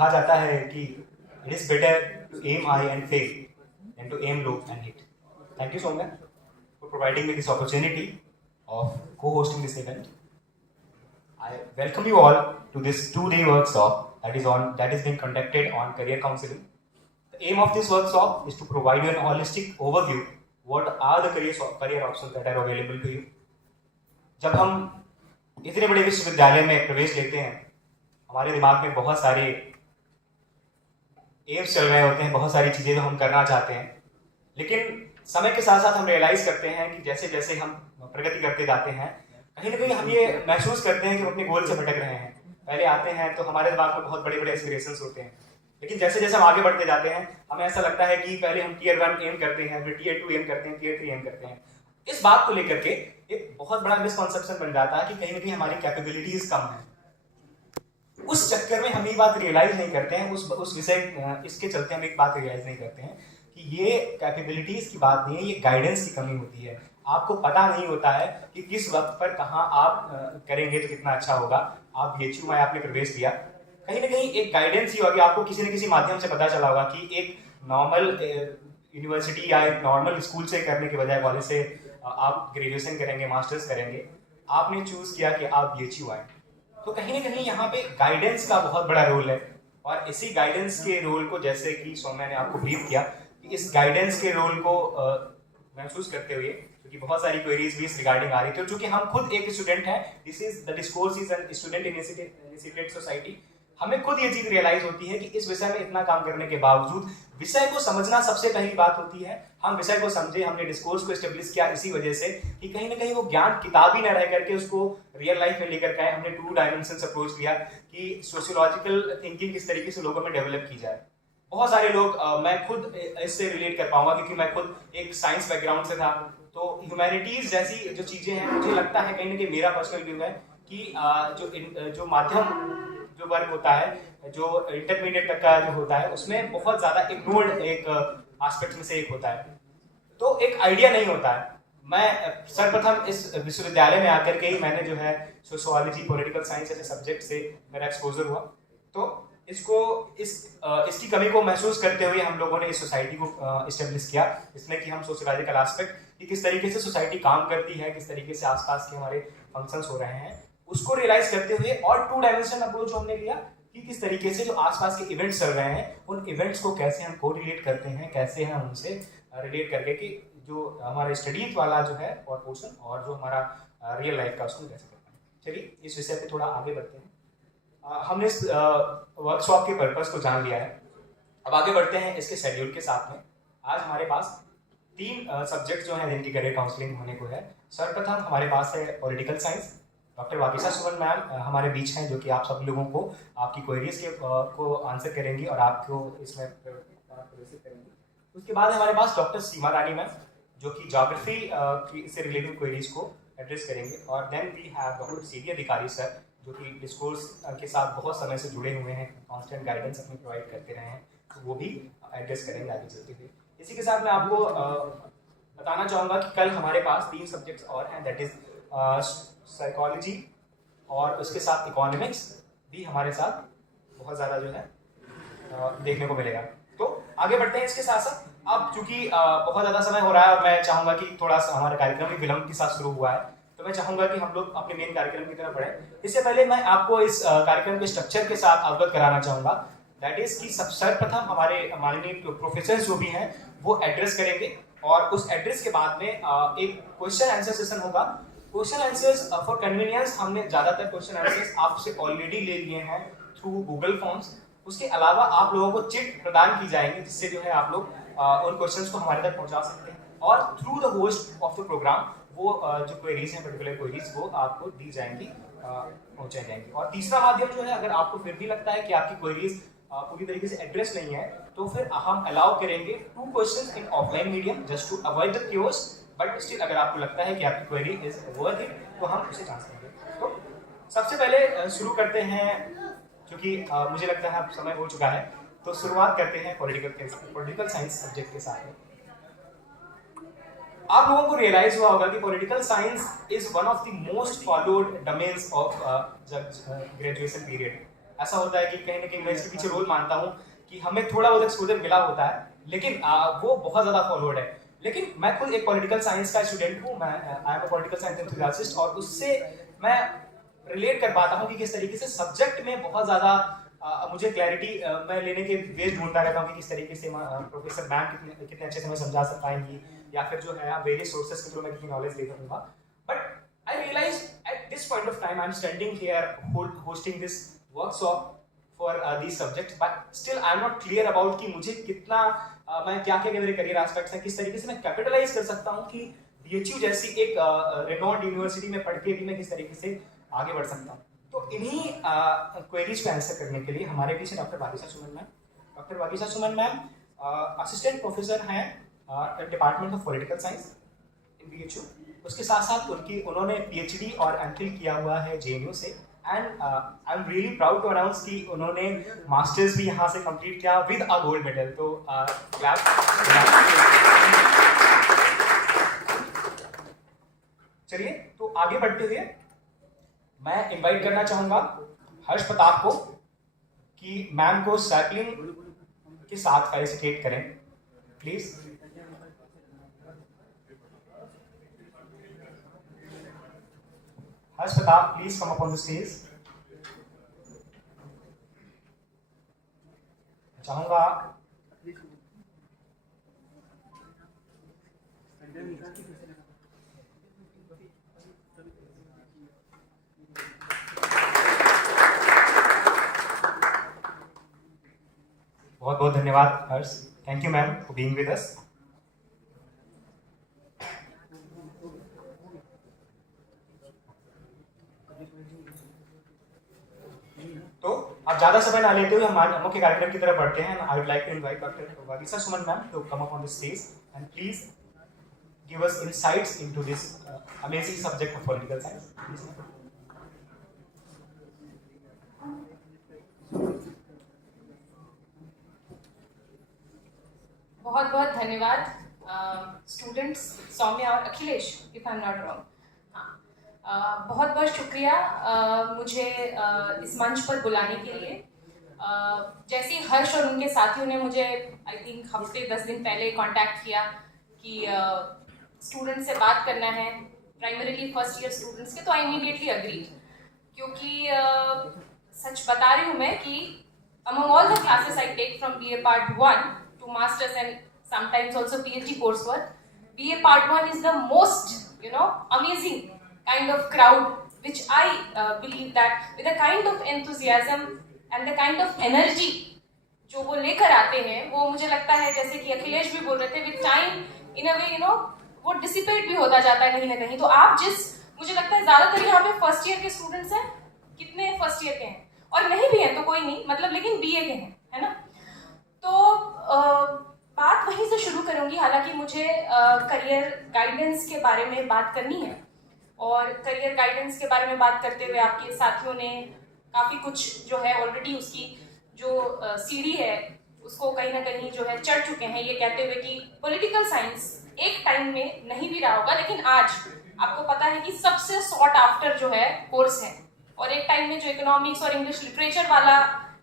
कहा जाता है कि it is better to aim high and fail than to aim low and hit. Thank you, Soumya, for providing me this opportunity of co-hosting this event. I welcome you all to this 2-day workshop that is being conducted on career counseling. The aim of this workshop is to provide you an holistic overview what are the career options that are available to you. जब हम इतने बड़े विश्वविद्यालय में प्रवेश लेते हैं, हमारे दिमाग में बहुत सारे एम्स चल रहे होते हैं, बहुत सारी चीजें जो हम करना चाहते हैं, लेकिन समय के साथ साथ हम रियलाइज करते हैं कि जैसे जैसे हम प्रगति करते जाते हैं, कहीं ना कहीं हम ये महसूस करते हैं कि हम अपने गोल से भटक रहे हैं। पहले आते हैं तो हमारे दिमाग में बहुत बड़े बड़े एस्पिरेशंस होते हैं, लेकिन जैसे जैसे हम आगे बढ़ते जाते हैं हमें ऐसा लगता है कि पहले हम टियर 1 एम करते हैं, फिर टियर 2 एम करते हैं, टियर 3 एम करते हैं। इस बात को लेकर के एक बहुत बड़ा मिसकॉन्सेप्शन बन जाता है कि कहीं ना कहीं हमारी कैपेबिलिटीज कम है। उस चक्कर में हम ये बात रियलाइज नहीं करते हैं, उस विषय इसके चलते हम एक बात रियलाइज नहीं करते हैं कि ये कैपेबिलिटीज की बात नहीं है, ये गाइडेंस की कमी होती है। आपको पता नहीं होता है कि किस वक्त पर कहाँ आप करेंगे तो कितना अच्छा होगा। आप BHU में आपने प्रवेश लिया, कहीं ना कहीं एक गाइडेंस ही होगी, आपको किसी न किसी माध्यम से पता चला होगा कि एक नॉर्मल यूनिवर्सिटी या एक नॉर्मल स्कूल से करने के बजाय, कॉलेज से आप ग्रेजुएशन करेंगे, मास्टर्स करेंगे, आपने चूज किया कि आप BHU आए, तो कहीं ना कहीं यहाँ पे गाइडेंस का बहुत बड़ा रोल है। और इसी गाइडेंस के रोल को, जैसे कि सौम्या ने आपको ब्रीफ किया, कि इस गाइडेंस के रोल को महसूस करते हुए, क्योंकि बहुत सारी क्वेरीज भी इस रिगार्डिंग आ रही थी, और चूंकि हम खुद एक स्टूडेंट हैं, this is the discourse is an student initiated society, हमें खुद ये चीज रियलाइज होती है कि इस विषय में इतना काम करने के बावजूद विषय को समझना सबसे पहली बात होती है। हम विषय को समझे, हमने डिस्कोर्स को एस्टेब्लिश किया इसी वजह से कि कहीं ना कहीं वो ज्ञान किताबी न रह करके उसको रियल लाइफ में लेकर के आए। हमने 2 डायमेंशन अप्रोच लिया कि सोशियोलॉजिकल थिंकिंग किस तरीके से लोगों में डेवलप की जाए। बहुत सारे लोग, मैं खुद इससे रिलेट कर पाऊंगा क्योंकि मैं खुद एक साइंस बैकग्राउंड से था, तो ह्यूमैनिटीज जैसी जो चीजें हैं, मुझे लगता है कहीं ना कहीं, मेरा पर्सनल व्यू है कि जो माध्यम जो वर्ग होता है, जो इंटरमीडिएट तक का जो होता है, उसमें बहुत ज्यादा इग्नोर्ड एक एस्पेक्ट में से एक होता है, तो एक आइडिया नहीं होता है। मैं सर्वप्रथम इस विश्वविद्यालय में आकर के ही मैंने जो है सोशियोलॉजी, पॉलिटिकल साइंस जैसे सब्जेक्ट से मेरा एक्सपोजर हुआ, तो इसकी कमी को महसूस करते हुए हम लोगों ने इस सोसाइटी को एस्टेब्लिश किया, जिसमें कि हम सोशियोलॉजिकल एस्पेक्ट कि किस तरीके से सोसाइटी काम करती है, किस तरीके से आसपास के हमारे फंक्शंस हो रहे हैं, उसको रियलाइज करते हुए, और 2 डायमेंशन अप्रोच हमने लिया कि किस तरीके से जो आसपास के इवेंट्स चल रहे हैं, उन इवेंट्स को कैसे हम को रिलेट करते हैं, कैसे हम उनसे रिलेट करके कि जो हमारा स्टडीज वाला जो है और पोर्शन और जो हमारा रियल लाइफ का, उसको कैसे करते हैं। चलिए इस विषय पे थोड़ा आगे बढ़ते हैं। हमने इस वर्कशॉप के पर्पस को जान लिया है, अब आगे बढ़ते हैं इसके शेड्यूल के साथ में। आज हमारे पास 3 सब्जेक्ट जो हैं जिनकी करियर काउंसलिंग होने को है। सर्वप्रथम हमारे पास है पॉलिटिकल साइंस। डॉक्टर वाकिशा सुमन मैम हमारे बीच हैं, जो कि आप सब लोगों को आपकी क्वेरीज को आंसर करेंगी और आपको इसमें प्रदर्शित करेंगी। उसके बाद हमारे पास डॉक्टर सीमा रानी मैम, जो कि ज्योग्राफी से रिलेटेड क्वेरीज को एड्रेस करेंगे। और then we have doctor CV अधिकारी सर, जो कि डिस्कोर्स के साथ बहुत समय से जुड़े हुए हैं, कांस्टेंट गाइडेंस अपनी प्रोवाइड करते रहे हैं, तो वो भी एड्रेस करेंगे आगे चलते हुए। इसी के साथ मैं आपको बताना चाहूँगा कि कल हमारे पास 3 सब्जेक्ट्स और हैं, दैट इज साइकोलॉजी और उसके साथ इकोनॉमिक्स भी हमारे साथ बहुत ज़्यादा जो है देखने को मिलेगा। तो आगे बढ़ते हैं इसके साथ साथ। अब चूंकि बहुत ज़्यादा समय हो रहा है और मैं चाहूँगा कि थोड़ा सा हमारा कार्यक्रम भी विलंब के साथ शुरू हुआ है, तो मैं चाहूँगा कि हम लोग अपने मेन कार्यक्रम की तरफ बढ़ें। इससे पहले मैं आपको इस कार्यक्रम के स्ट्रक्चर के साथ अवगत कराना चाहूँगा, दैट इज कि सर्वप्रथम हमारे माननीय प्रोफेसर जो भी हैं वो एड्रेस करेंगे, और उस एड्रेस के बाद में एक क्वेश्चन आंसर सेशन होगा। क्वेश्चन आंसर्स फॉर कन्वीनियंस, हमने ज्यादातर क्वेश्चन आंसर्स आपसे ऑलरेडी ले लिए हैं थ्रू गूगल फॉर्म्स। उसके अलावा आप लोगों को चिट प्रदान की जाएंगी, जिससे जो है आप लोग उन क्वेश्चंस को हमारे तक पहुंचा सकते हैं, और through the host of the program वो जो क्वेरीज हैं, पर्टिकुलर क्वेरीज, वो आपको दी जाएंगी, पहुंचाई जाएंगी। और तीसरा माध्यम जो है, अगर आपको फिर भी लगता है कि आपकी क्वेरीज पूरी तरीके से एड्रेस नहीं है, तो फिर हम अलाउ करेंगे 2 questions in offline medium just to avoid the chaos, but still अगर आपको लगता है कि आपकी क्वेरी इज वर्थ इट, तो हम उसे जांच लेंगे। तो सबसे पहले शुरू करते हैं, क्योंकि मुझे लगता है अब समय हो चुका है, तो शुरुआत करते हैं पॉलिटिकल साइंस सब्जेक्ट के साथ में। आप लोगों को रियलाइज हुआ होगा कि political science is one of the most followed domains of graduation period. ऐसा होता है कि कहीं ना कहीं मैं इसके पीछे रोल मानता हूँ कि हमें थोड़ा बहुत एक्सपोजर मिला होता है, लेकिन वो बहुत ज़्यादा फॉरवर्ड है। लेकिन मैं खुद एक पॉलिटिकल साइंस का स्टूडेंट हूँ, मैं I am a political science enthusiast, और उससे मैं रिलेट कर पाता हूँ कि किस तरीके से सब्जेक्ट में बहुत ज़्यादा मुझे क्लैरिटी मैं लेने के वेज ढूंढता रहता हूँ कि किस तरीके से प्रोफेसर मैम कितने अच्छे से मैं समझा पाएंगी, या फिर जो है वेरियस सोर्सेस के थ्रू मैं कितनी नॉलेज ले सकूँगा। But I realized at this point of time I'm standing here hosting this workshop for these subjects, but still I'm not clear about कि मुझे कितना मैं क्या क्या मेरे करियर एस्पेक्ट्स हैं, किस तरीके से मैं कैपिटलाइज कर सकता हूँ कि DHU जैसी एक रेनॉन्ड यूनिवर्सिटी में पढ़ के भी मैं किस तरीके से आगे बढ़ सकता हूँ। तो इन्हीं क्वेरीज को आंसर करने के लिए हमारे पीछे doctor Vagisha Suman ma'am. Doctor Vagisha Suman ma'am assistant professor हैं department of political science in DHU। उसके साथ साथ उन्होंने PhD और MPhil किया हुआ है JNU से, and I am really proud to announce कि उन्होंने मास्टर्स भी यहाँ से कंप्लीट किया विद अ गोल्ड मेडल। तो क्लैप। चलिए, तो आगे बढ़ते हुए मैं इनवाइट करना चाहूंगा हर्ष प्रताप को कि मैम को सैपलिंग के साथ फेलिसिटेट करें, please. Harsh Pratap, please come up on the stage. चाहूंगा बहुत बहुत धन्यवाद Harsh. Thank you ma'am for being with us. तो आप ज्यादा समय ना लेते हुए हम मुख्य कार्यक्रम की तरफ बढ़ते हैं। I would like to invite doctor Vagisha Suman ma'am to come up on the stage and please give us insights into this amazing subject of political science. बहुत बहुत धन्यवाद स्टूडेंट्स सौम्या और Akhilesh, if I am not wrong. बहुत बहुत शुक्रिया मुझे इस मंच पर बुलाने के लिए। जैसे ही हर्ष और उनके साथियों ने मुझे आई थिंक हफ्ते 10 दिन पहले कांटेक्ट किया कि स्टूडेंट से बात करना है, प्राइमरीली फर्स्ट ईयर स्टूडेंट्स के, तो आई इमीडिएटली अग्री, क्योंकि सच बता रही हूँ मैं कि among all the classes I take from BA Part 1 to Masters and sometimes also PhD coursework, BA Part 1 is the most, amazing kind of crowd, which I believe that with the kind of enthusiasm and the kind of energy जो वो लेकर आते हैं, वो मुझे लगता है जैसे कि अखिलेश भी बोल रहे थे, with time in a way वो डिसिपेट भी होता जाता है कहीं ना कहीं। तो आप मुझे लगता है ज्यादातर यहाँ पे फर्स्ट ईयर के स्टूडेंट्स हैं। कितने फर्स्ट ईयर के हैं? और नहीं भी है तो कोई नहीं, मतलब लेकिन BA के हैं, है ना। तो बात वहीं से शुरू करूंगी। हालांकि मुझे करियर गाइडेंस के बारे में बात करनी है, और करियर गाइडेंस के बारे में बात करते हुए आपके साथियों ने काफ़ी कुछ जो है ऑलरेडी उसकी जो सीढ़ी है उसको कहीं ना कहीं जो है चढ़ चुके हैं, ये कहते हुए कि पॉलिटिकल साइंस एक टाइम में नहीं भी रहा होगा, लेकिन आज आपको पता है कि सबसे सॉट आफ्टर जो है कोर्स है। और एक टाइम में जो इकोनॉमिक्स और इंग्लिश लिटरेचर वाला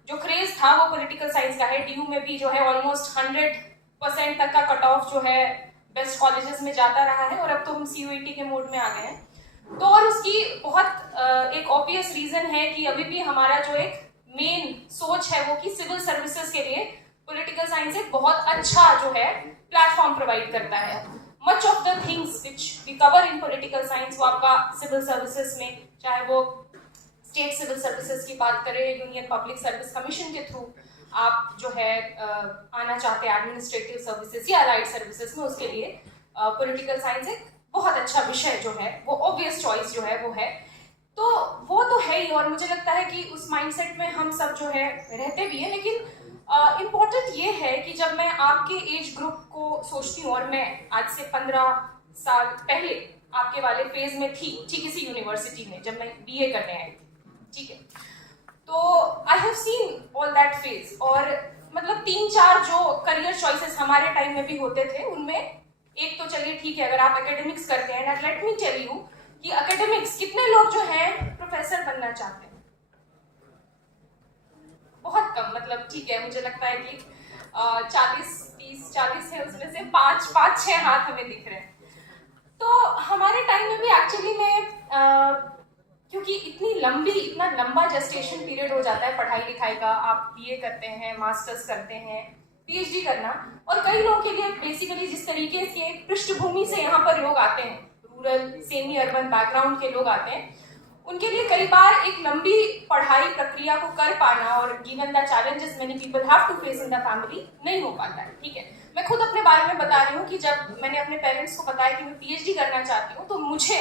जो क्रेज था वो पॉलिटिकल साइंस का है। DU में भी जो है ऑलमोस्ट 100% तक का कट ऑफ जो है बेस्ट कॉलेजेस में जाता रहा है, और अब तो हम CUET के मोड में आ गए हैं। तो और उसकी बहुत एक ऑब्वियस रीजन है कि अभी भी हमारा जो एक मेन सोच है वो कि सिविल सर्विसेज के लिए पॉलिटिकल साइंस एक बहुत अच्छा जो है प्लेटफॉर्म प्रोवाइड करता है। Much of the things which we cover in political science वो आपका सिविल सर्विसेज में, चाहे वो स्टेट सिविल सर्विसेज की बात करें, यूनियन पब्लिक सर्विस कमीशन के थ्रू आप जो है आना चाहते हैं एडमिनिस्ट्रेटिव सर्विसेज या अलाइड सर्विसेज में, उसके लिए पॉलिटिकल साइंस एक बहुत अच्छा विषय जो है वो ऑब्वियस चॉइस जो है वो है। तो वो तो है ही, और मुझे लगता है कि उस माइंडसेट में हम सब जो है रहते भी हैं। लेकिन इम्पोर्टेंट ये है कि जब मैं आपके एज ग्रुप को सोचती हूँ, और मैं आज से 15 साल पहले आपके वाले फेज में थी ठीक इसी यूनिवर्सिटी में जब मैं BA करने आई थी, ठीक है, तो I have seen all that phase. और मतलब 3-4 जो करियर चॉइसेस हमारे टाइम में भी होते थे, उनमें एक तो चलिए ठीक है अगर आप एकेडमिक्स करते हैं, and let me tell you कि एकेडमिक्स कितने लोग जो हैं प्रोफेसर बनना चाहते हैं, मतलब ठीक है, मुझे लगता है कि 40 है, उसमें से 5-6 हाथ हमें दिख रहे हैं। तो हमारे टाइम में भी एक्चुअली में क्योंकि इतना लंबा जेस्टेशन पीरियड हो जाता है पढ़ाई लिखाई का, आप बीए करते हैं, मास्टर्स करते हैं, पीएचडी करना, और कई लोगों के लिए बेसिकली जिस तरीके से पृष्ठभूमि से यहाँ पर लोग आते हैं, रूरल सेमी अर्बन बैकग्राउंड के लोग आते हैं, उनके लिए कई बार एक लंबी पढ़ाई प्रक्रिया को कर पाना और given the challenges many people have to face in the family नहीं हो पाता है। ठीक है, मैं खुद अपने बारे में बता रही हूँ कि जब मैंने अपने पेरेंट्स को बताया कि मैं पीएचडी करना चाहती हूँ, तो मुझे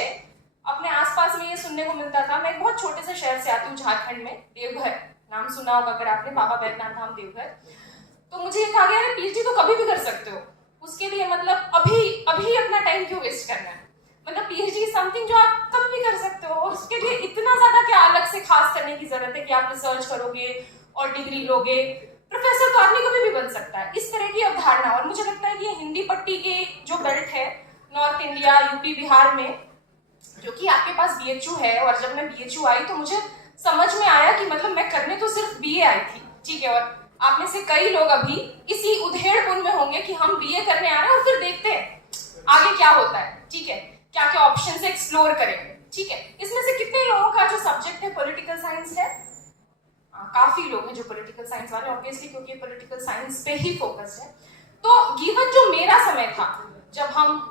अपने आसपास में ये सुनने को मिलता था। मैं एक बहुत छोटे से शहर से आती हूँ, झारखंड में, देवघर, नाम सुना होगा अगर आपने, बाबा बैद्यनाथ धाम देवघर। तो मुझे ये कहा गया है पीएचडी तो कभी भी कर सकते हो, उसके लिए मतलब अभी अपना टाइम क्यों वेस्ट करना है, मतलब पीएचडी समथिंग जो आप कभी भी कर सकते हो, और उसके लिए इतना ज्यादा क्या अलग से खास करने की जरूरत है कि आप रिसर्च करोगे और डिग्री लोगे, प्रोफेसर तो आदमी कभी भी बन सकता है, इस तरह की अवधारणा। और मुझे लगता है कि ये हिंदी पट्टी के जो बेल्ट है, नॉर्थ इंडिया, यूपी, बिहार में, जो कि आपके पास बीएचयू है, और जब मैं बीएचयू आई तो मुझे समझ में आया कि मतलब मैं करने तो सिर्फ बीए आई थी, ठीक है, और आप में से कई लोग अभी इसी उधेड़पुन में होंगे कि हम बीए करने आ रहे हैं और फिर देखते हैं आगे क्या होता है, ठीक है, क्या क्या ऑप्शन से एक्सप्लोर करेंगे, ठीक है। इसमें से कितने लोगों का जो सब्जेक्ट है पॉलिटिकल साइंस है? काफी लोग हैं जो पॉलिटिकल साइंस वाले, ऑब्वियसली क्योंकि पॉलिटिकल साइंस पे ही फोकस है। तो गिवन जो मेरा समय था, जब हम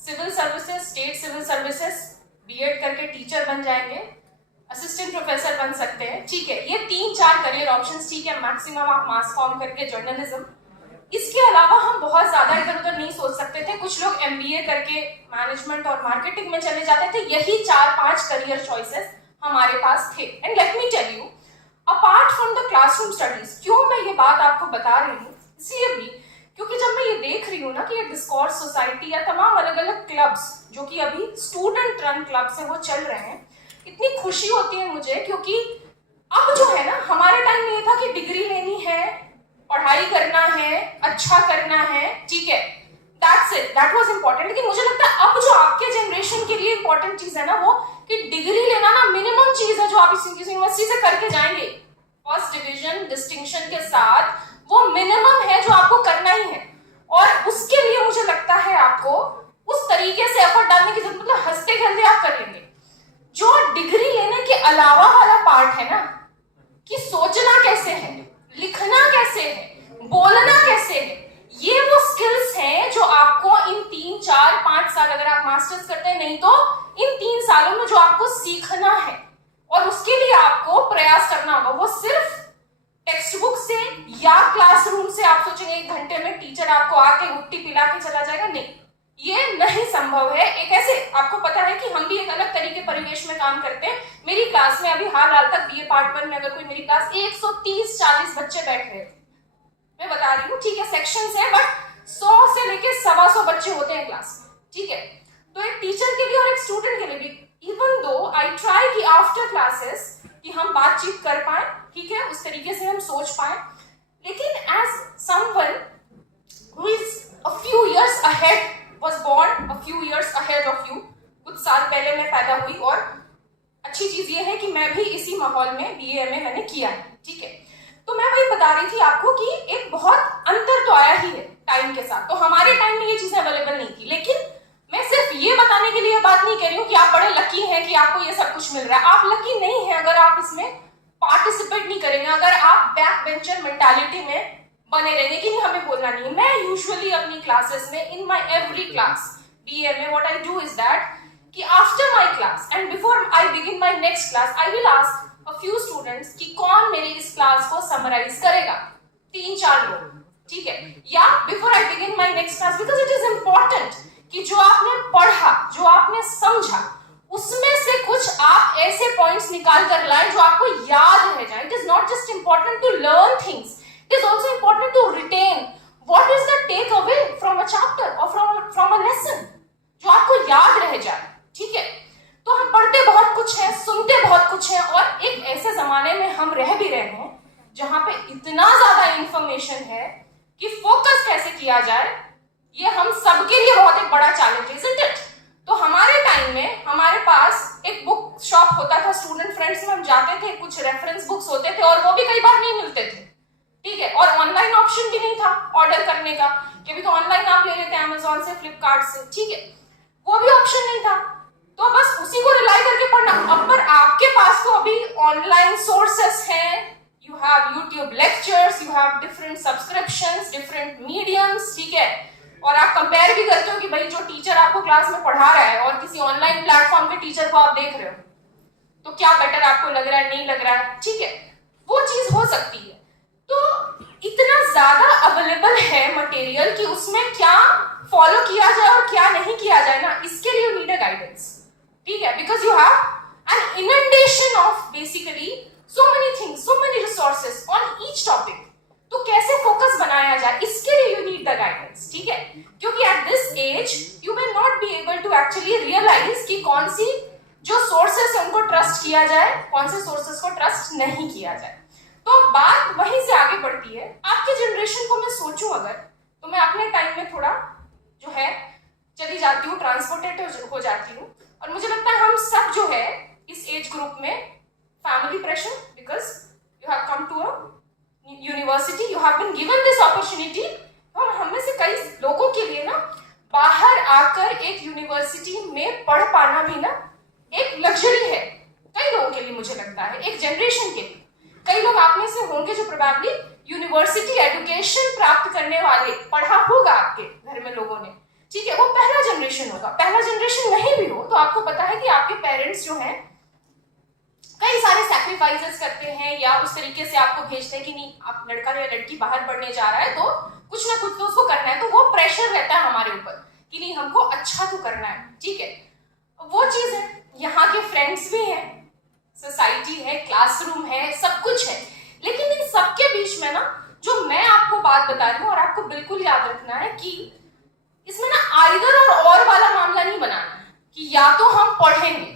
civil services, state civil services, BEd करके टीचर बन जाएंगे, असिस्टेंट प्रोफेसर बन सकते हैं, ठीक है, ये 3-4 करियर ऑप्शंस, ठीक है, मैक्सिमम आप मास कॉम करके जर्नलिज्म, इसके अलावा हम बहुत ज्यादा इधर उधर नहीं सोच सकते थे। कुछ लोग एमबीए करके मैनेजमेंट और मार्केटिंग में चले जाते थे, यही 4-5 करियर चॉइसेस हमारे पास थे। And let me tell you, apart from the classroom studies, क्यों मैं ये बात आपको बता रही हूँ, इसलिए भी क्योंकि जब मैं ये देख रही हूँ ना कि ये डिस्कोर्स सोसाइटी या तमाम अलग अलग क्लब्स जो कि अभी स्टूडेंट रन क्लब्स है वो चल रहे हैं, इतनी खुशी होती है मुझे, क्योंकि अब जो है ना, हमारे टाइम में ये था कि डिग्री लेनी है, पढ़ाई करना है, अच्छा करना है, ठीक है, that's it, that was important. लेकिन मुझे लगता है अब जो आपके जनरेशन के लिए इंपॉर्टेंट चीज है ना, वो कि डिग्री लेना ना मिनिमम चीज है जो आप इस यूनिवर्सिटी से करके जाएंगे, फर्स्ट डिवीजन डिस्टिंक्शन के साथ, वो मिनिमम है जो आपको करना ही है। और उसके लिए मुझे लगता है आपको उस तरीके से एफर्ट डालने की जरूरत, मतलब हंसते खेलते आप कर लेंगे। जो डिग्री लेने के अलावा वाला पार्ट है ना, कि सोचना कैसे है, लिखना कैसे है, बोलना कैसे है, ये वो स्किल्स हैं जो आपको इन 3-4-5 साल, अगर आप मास्टर्स करते हैं, नहीं तो इन 3 सालों में जो आपको सीखना है, और उसके लिए आपको प्रयास करना होगा। वो सिर्फ टेक्स्ट बुक से या क्लासरूम से आप सोचेंगे 1 घंटे में टीचर आपको आके गुट्टी पिला के चला जाएगा, नहीं, ये नहीं संभव है। एक ऐसे, आपको पता है कि हम भी एक अलग तरीके परिवेश में काम करते हैं। मेरी क्लास में अभी हाल तक बीए पार्ट 1 में अगर कोई मेरी क्लास 130-40 बच्चे बैठ रहे थे, मैं बता रही हूँ, ठीक है, सेक्शंस है, बट 100 से लेके 125 बच्चे होते हैं क्लास में, ठीक है। तो एक टीचर के लिए और एक स्टूडेंट के लिए भी, इवन दो आई ट्राई कि आफ्टर क्लासेस कि हम बातचीत कर पाए, ठीक है, उस तरीके से हम सोच पाए, लेकिन as someone who is a few years ahead, was born a few years ahead of you, कुछ साल पहले मैं पैदा हुई, और अच्छी चीज ये है कि मैं भी इसी माहौल में बीए में मैंने किया है, ठीक है। तो मैं वही बता रही थी आपको कि एक बहुत अंतर तो आया ही है टाइम के साथ। तो हमारे टाइम में ये चीजें अवेलेबल नहीं थी, लेकिन मैं सिर्फ ये बताने के लिए बात नहीं कर रही हूँ कि आप बड़े लकी हैं कि आपको ये सब कुछ मिल रहा है। आप लकी नहीं है अगर आप इसमें पार्टिसिपेट नहीं करेंगे, अगर आप बैक बेंचर मेंटालिटी में बने रहेंगे कि हमें बोलना नहीं है। मैं यूजुअली अपनी क्लासेस में, in my every class BA में, what I do is that कि after my class and before I begin my next class, I will ask a few students कि कौन मेरी इस क्लास को समराइज करेगा, 3-4 लोग, ठीक है, या before I begin my next class, because it is important कि जो आपने पढ़ा, जो आपने समझा, उसमें से कुछ आप ऐसे पॉइंट्स निकाल कर लाए जो आपको याद रह जाए। It is not just important to learn things, it is also important to retain what is the take away from a chapter or from a lesson, जो आपको याद रह जाए, ठीक है। तो हम पढ़ते बहुत कुछ है, सुनते बहुत कुछ है, और एक ऐसे जमाने में हम रह भी रहे हैं जहां पे इतना ज्यादा इंफॉर्मेशन है कि फोकस कैसे किया जाए, ये हम सबके लिए बहुत एक बड़ा चैलेंज है, isn't it? तो हमारे टाइम में हमारे पास एक बुक शॉप होता था, स्टूडेंट फ्रेंड्स में हम जाते थे, कुछ रेफरेंस बुक्स होते थे, और वो भी कई बार नहीं मिलते थे, करने का कि अभी तो ऑनलाइन आप ले लेते हैं अमेजोन से, फ्लिपकार्ट से, ठीक है, वो भी ऑप्शन नहीं था, तो बस उसी को रिलाई करके पढ़ना। अब पर आपके पास तो अभी ऑनलाइन सोर्सेस हैं, you have YouTube lectures, you have different subscriptions, different mediums, ठीक है, और आप कंपेयर भी करते हो कि भाई जो टीचर आपको क्लास में पढ़ा रहा है और किसी ऑनलाइन प्लेटफॉर्म के टीचर को आप देख रहे हो, तो क्या बेटर आपको लग रहा है, नहीं लग रहा है, ठीक है, वो चीज हो सकती है। तो इतना ज्यादा अवेलेबल है मटेरियल कि उसमें क्या फॉलो किया जाए और क्या नहीं किया जाए ना, इसके लिए यू नीड अ गाइडेंस, ठीक है, because you have an inundation of basically so many things, so many resources on each topic. तो कैसे फोकस बनाया जाए, इसके लिए यू नीड द गाइडेंस, ठीक है, क्योंकि at this age you may not be able to actually realise कि कौन सी जो सोर्सेस है उनको ट्रस्ट किया जाए, कौन से सोर्सेस को ट्रस्ट नहीं किया जाए। तो बात वहीं से आगे बढ़ती है। आपके जनरेशन को मैं सोचूं अगर, तो मैं अपने टाइम में थोड़ा जो है चली जाती हूँ, ट्रांसपोर्टेड हो जाती हूँ, और मुझे लगता है हम सब जो है इस एज ग्रुप में family pressure, because you have come to a university, you have been given this opportunity, और हम में से कई लोगों के लिए ना बाहर आकर एक यूनिवर्सिटी में पढ़ पाना भी ना एक लग्जरी है, कई लोगों के लिए मुझे लगता है, एक जनरेशन के लिए। कई लोग आप में से होंगे जो प्रोबेबली यूनिवर्सिटी एजुकेशन प्राप्त करने वाले पढ़ा होगा आपके घर में लोगों ने, ठीक है, वो पहला जनरेशन होगा। पहला जनरेशन नहीं भी हो तो आपको पता है कि आपके पेरेंट्स जो हैं कई सारे सैक्रिफाइसेस करते हैं, या उस तरीके से आपको भेजते हैं कि नहीं आप लड़का या लड़की बाहर पढ़ने जा रहा है तो कुछ ना कुछ तो उसको करना है, तो वो प्रेशर रहता है हमारे ऊपर कि नहीं हमको अच्छा तो करना है, ठीक है, वो चीज है। यहाँ के फ्रेंड्स भी हैं, सोसाइटी है, क्लासरूम है, सब कुछ है, लेकिन इन सबके बीच में ना जो मैं आपको बात बता रही हूँ, और आपको बिल्कुल याद रखना है कि इसमें ना आइदर और वाला मामला नहीं बनाना है कि या तो हम पढ़ेंगे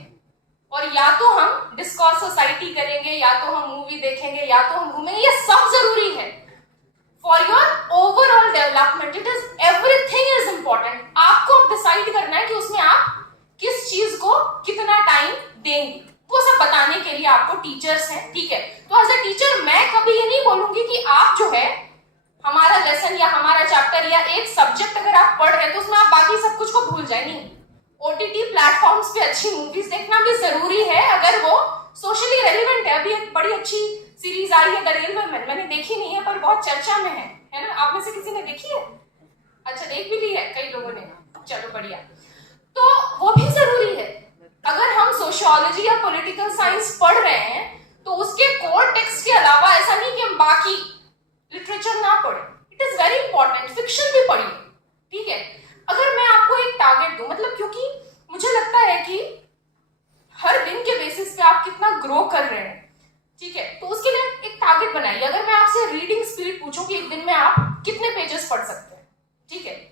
और या तो हम डिस्कॉर्स सोसाइटी करेंगे, या तो हम मूवी देखेंगे, या तो हम घूमेंगे, ये सब जरूरी है for your overall development. It is everything is important. आपको अब डिसाइड करना है कि उसमें आप किस चीज को कितना टाइम देंगे, वो सब बताने के लिए आपको टीचर्स हैं, ठीक है। तो एज अ टीचर मैं कभी ये नहीं बोलूंगी कि आप जो है हमारा लेसन या हमारा चैप्टर या एक सब्जेक्ट अगर आप पढ़ रहे हैं तो उसमें आप बाकी सब कुछ को भूल जाए, नहीं। ओटीटी प्लेटफॉर्म्स पे अच्छी मूवीज देखना भी जरूरी है अगर वो सोशली रेलिवेंट है। अभी एक बड़ी अच्छी सीरीज आई है द रेलवेमैन, मैंने देखी नहीं है पर बहुत चर्चा में है ना, आप में से किसी ने देखी है? अच्छा, देख भी ली है कई लोगों ने, चलो बढ़िया। तो वो भी जरूरी है। अगर हम सोशियोलॉजी या पॉलिटिकल साइंस पढ़ रहे हैं तो उसके कोर टेक्स्ट के अलावा ऐसा नहीं कि हम बाकी लिटरेचर ना पढ़े, it is very important. Fiction भी पढ़िए, ठीक है। अगर मैं आपको एक टारगेट दूं, मतलब क्योंकि मुझे लगता है कि हर दिन के बेसिस पे आप कितना ग्रो कर रहे हैं, ठीक है, तो उसके लिए एक टारगेट बनाइए। अगर मैं आपसे रीडिंग स्पीड पूछूं कि एक दिन में आप कितने पेजेस पढ़ सकते हैं, ठीक है।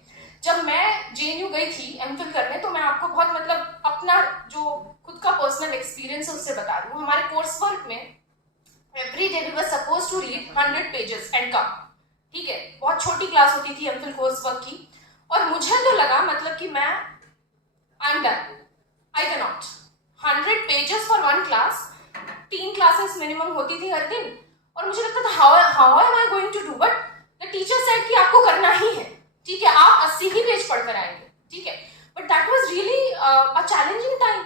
जब मैं जेएनयू गई थी एमफिल करने तो मैं आपको बहुत मतलब अपना जो खुद का पर्सनल एक्सपीरियंस है उससे बता रही हूँ। हमारे कोर्स वर्क में every day we were suppose to read 100 pages and come, ठीक है। बहुत छोटी क्लास होती थी एमफिल कोर्स वर्क की, और मुझे तो लगा मतलब कि मैं I am done, I can not 100 pages for one class. 3 classes minimum होती थी हर दिन, और मुझे लगता था how am I going to do, but the teacher said कि आपको करना ही है, ठीक है, आप 80 ही पेज पढ़कर आएंगे, ठीक है। But that was really a challenging time.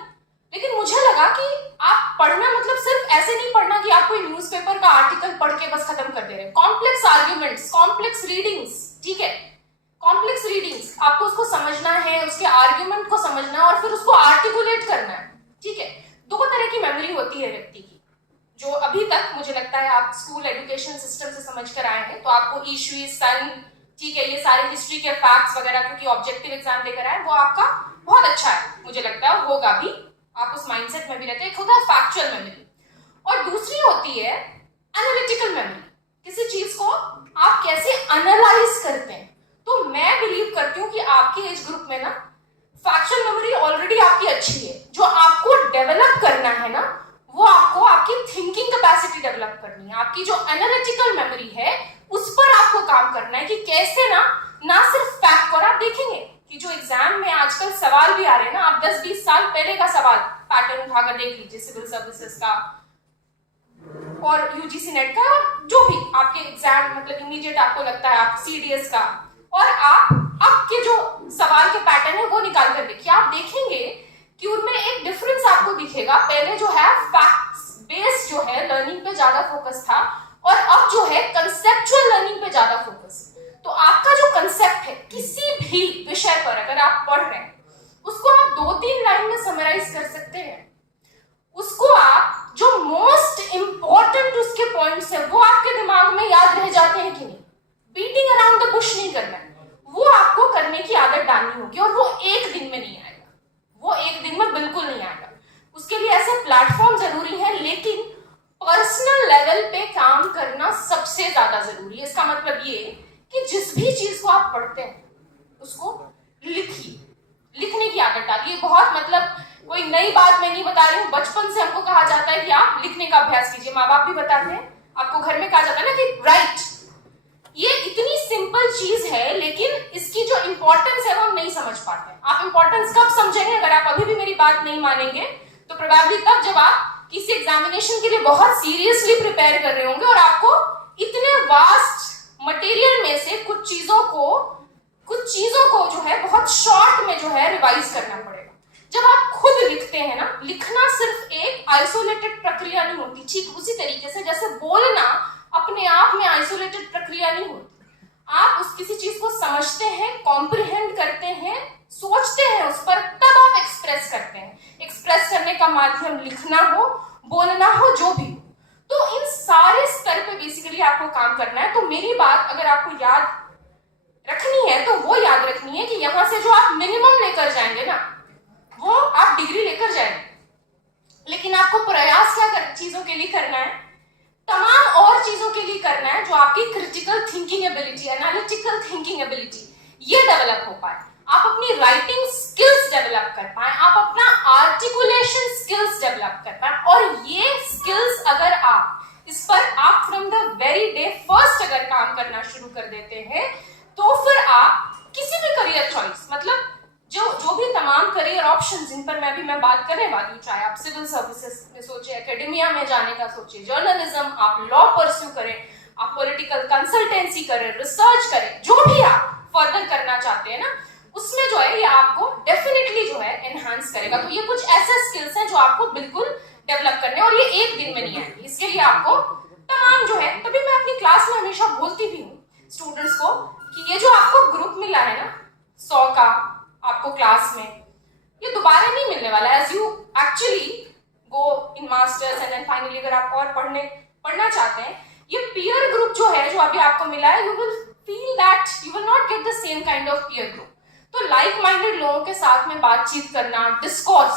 लेकिन मुझे लगा कि आप पढ़ना मतलब सिर्फ ऐसे नहीं पढ़ना कि आप कोई न्यूज़पेपर का आर्टिकल पढ़ के बस खत्म कर दे रहे हैं। कॉम्प्लेक्स आर्ग्यूमेंट्स, कॉम्प्लेक्स रीडिंग्स, ठीक है, कॉम्प्लेक्स रीडिंग्स, आपको उसको समझना है, उसके आर्ग्यूमेंट को समझना है और फिर उसको आर्टिकुलेट करना है, ठीक है। 2 तरह की मेमोरी होती है व्यक्ति की, जो अभी तक मुझे लगता है आप स्कूल एजुकेशन सिस्टम से समझ कर आए हैं, तो आपको ईस्वी, सन, ठीक है, ये सारे हिस्ट्री के फैक्ट्स वगैरह क्योंकि ऑब्जेक्टिव एग्जाम देकर आए, वो आपका बहुत अच्छा है, मुझे लगता है होगा भी, आप उस माइंडसेट में भी रहते हैं। एक होता है फैक्चुअल मेमोरी और दूसरी होती है एनालिटिकल मेमोरी, किसी चीज को आप कैसे एनालाइज करते हैं। तो मैं बिलीव करती हूँ कि आपके एज ग्रुप में ना फैक्चुअल मेमोरी ऑलरेडी आपकी अच्छी है, जो आपको डेवलप करना है ना वो आपको आपकी थिंकिंग कैपेसिटी डेवलप करनी है। आपकी जो एनालिटिकल मेमोरी है उस पर आपको काम करना है कि कैसे ना सिर्फ फैक्ट को, आप देखेंगे कि जो एग्जाम में आजकल सवाल भी आ रहे हैं ना, आप 10-20 साल पहले का सवाल पैटर्न उठाकर देख लीजिए, सिविल सर्विसेज का और यूजीसी नेट का, और जो भी आपके एग्जाम मतलब इमीडिएट आपको लगता है आप सीडीएस का, और आप अब के जो सवाल के पैटर्न है वो निकाल कर देखिए, आप देखेंगे कि उनमें एक डिफरेंस आपको दिखेगा। पहले जो है फैक्ट्स बेस्ड जो है लर्निंग पे ज्यादा फोकस था और अब जो है कंसेप्चुअल लर्निंग पे ज्यादा फोकस। तो आपका जो कंसेप्ट है किसी भी विषय पर अगर आप पढ़ रहे हैं उसको आप 2-3 लाइन में समराइज कर सकते हैं। उसको आप जो मोस्ट इंपॉर्टेंट उसके पॉइंट्स है वो आपके दिमाग में याद रह जाते हैं कि नहीं। बीटिंग अराउंड द बुश नहीं करना है, वो आपको करने की आदत डालनी होगी और वो एक दिन में नहीं आएगा, वो एक दिन में बिल्कुल नहीं आएगा। उसके लिए ऐसे प्लेटफॉर्म जरूरी है, लेकिन पर्सनल लेवल पे काम करना सबसे ज्यादा जरूरी है। इसका मतलब ये कि जिस भी चीज को आप पढ़ते हैं उसको लिखिए, लिखने की आदत डालिए। बहुत मतलब कोई नई बात मैं नहीं बता रही हूँ, बचपन से हमको कहा जाता है कि आप लिखने का अभ्यास कीजिए, माँ बाप भी बताते हैं, आपको घर में कहा जाता है ना कि राइट। ये इतनी सिंपल चीज है लेकिन इसकी जो इंपॉर्टेंस है वो हम नहीं समझ पाते हैं। आप इंपॉर्टेंस कब समझेंगे? अगर आप अभी भी मेरी बात नहीं मानेंगे तो प्रोबेबली तब जब आप किसी एग्जामिनेशन के लिए बहुत सीरियसली प्रिपेयर कर रहे होंगे और आपको इतने वास्ट मटेरियल में से कुछ चीजों को जो है बहुत शॉर्ट में जो है रिवाइज करना पड़ेगा। जब आप खुद लिखते हैं ना, लिखना सिर्फ एक आइसोलेटेड प्रक्रिया नहीं होती, ठीक उसी तरीके से जैसे बोलना अपने आप में आइसोलेटेड प्रक्रिया नहीं होती। आप उस किसी चीज को समझते हैं, कॉम्प्रिहेंड करते हैं, सोचते हैं उस पर, तब आप एक्सप्रेस करते हैं। एक्सप्रेस करने का माध्यम लिखना हो, बोलना हो, जो भी हो। तो इन सारे स्तर पे बेसिकली आपको काम करना है। तो मेरी बात अगर आपको याद रखनी है तो वो याद रखनी है कि यहां से जो आप मिनिमम लेकर जाएंगे ना वो आप डिग्री लेकर जाएंगे, लेकिन आपको प्रयास क्या चीजों के लिए करना है, तमाम और चीजों के लिए करना है जो आपकी critical thinking ability, analytical thinking ability ये डेवलप हो पाए, आप अपनी राइटिंग स्किल्स डेवलप कर पाए, आप अपना आर्टिकुलेशन स्किल्स डेवलप कर पाए। और ये स्किल्स अगर आप इस पर आप from the very day first अगर काम करना शुरू कर देते हैं तो फिर आप किसी भी करियर चॉइस, मतलब जो भी तमाम करियर ऑप्शन जिन पर मैं बात करने वाली हूँ, चाहे आप सिविल सर्विसेज में सोचे, एकेडमिया में जाने का सोचे, जर्नलिज्म, आप लॉ परस्यू करें, आप पॉलिटिकल कंसल्टेंसी करें, रिसर्च करें, जो भी आप फर्दर करना चाहते हैं ना, उसमें जो है ये आपको डेफिनेटली जो है एनहांस करेगा। तो ये कुछ ऐसे स्किल्स हैं जो आपको बिल्कुल डेवलप करने और ये एक दिन में नहीं आएंगे। इसके लिए आपको तमाम जो है, तभी मैं अपनी क्लास में हमेशा बोलती भी हूँ स्टूडेंट्स को कि ये जो आपको ग्रुप मिला है ना 100 का आपको क्लास में, ये दोबारा नहीं मिलने वाला। As you actually go in masters and then finally अगर आप और पढ़ना चाहते हैं, ये पीयर ग्रुप जो है जो अभी आपको मिला है, you will feel that you will not get the same kind of peer group. तो लाइक माइंडेड लोगों के साथ में बातचीत करना, discourse,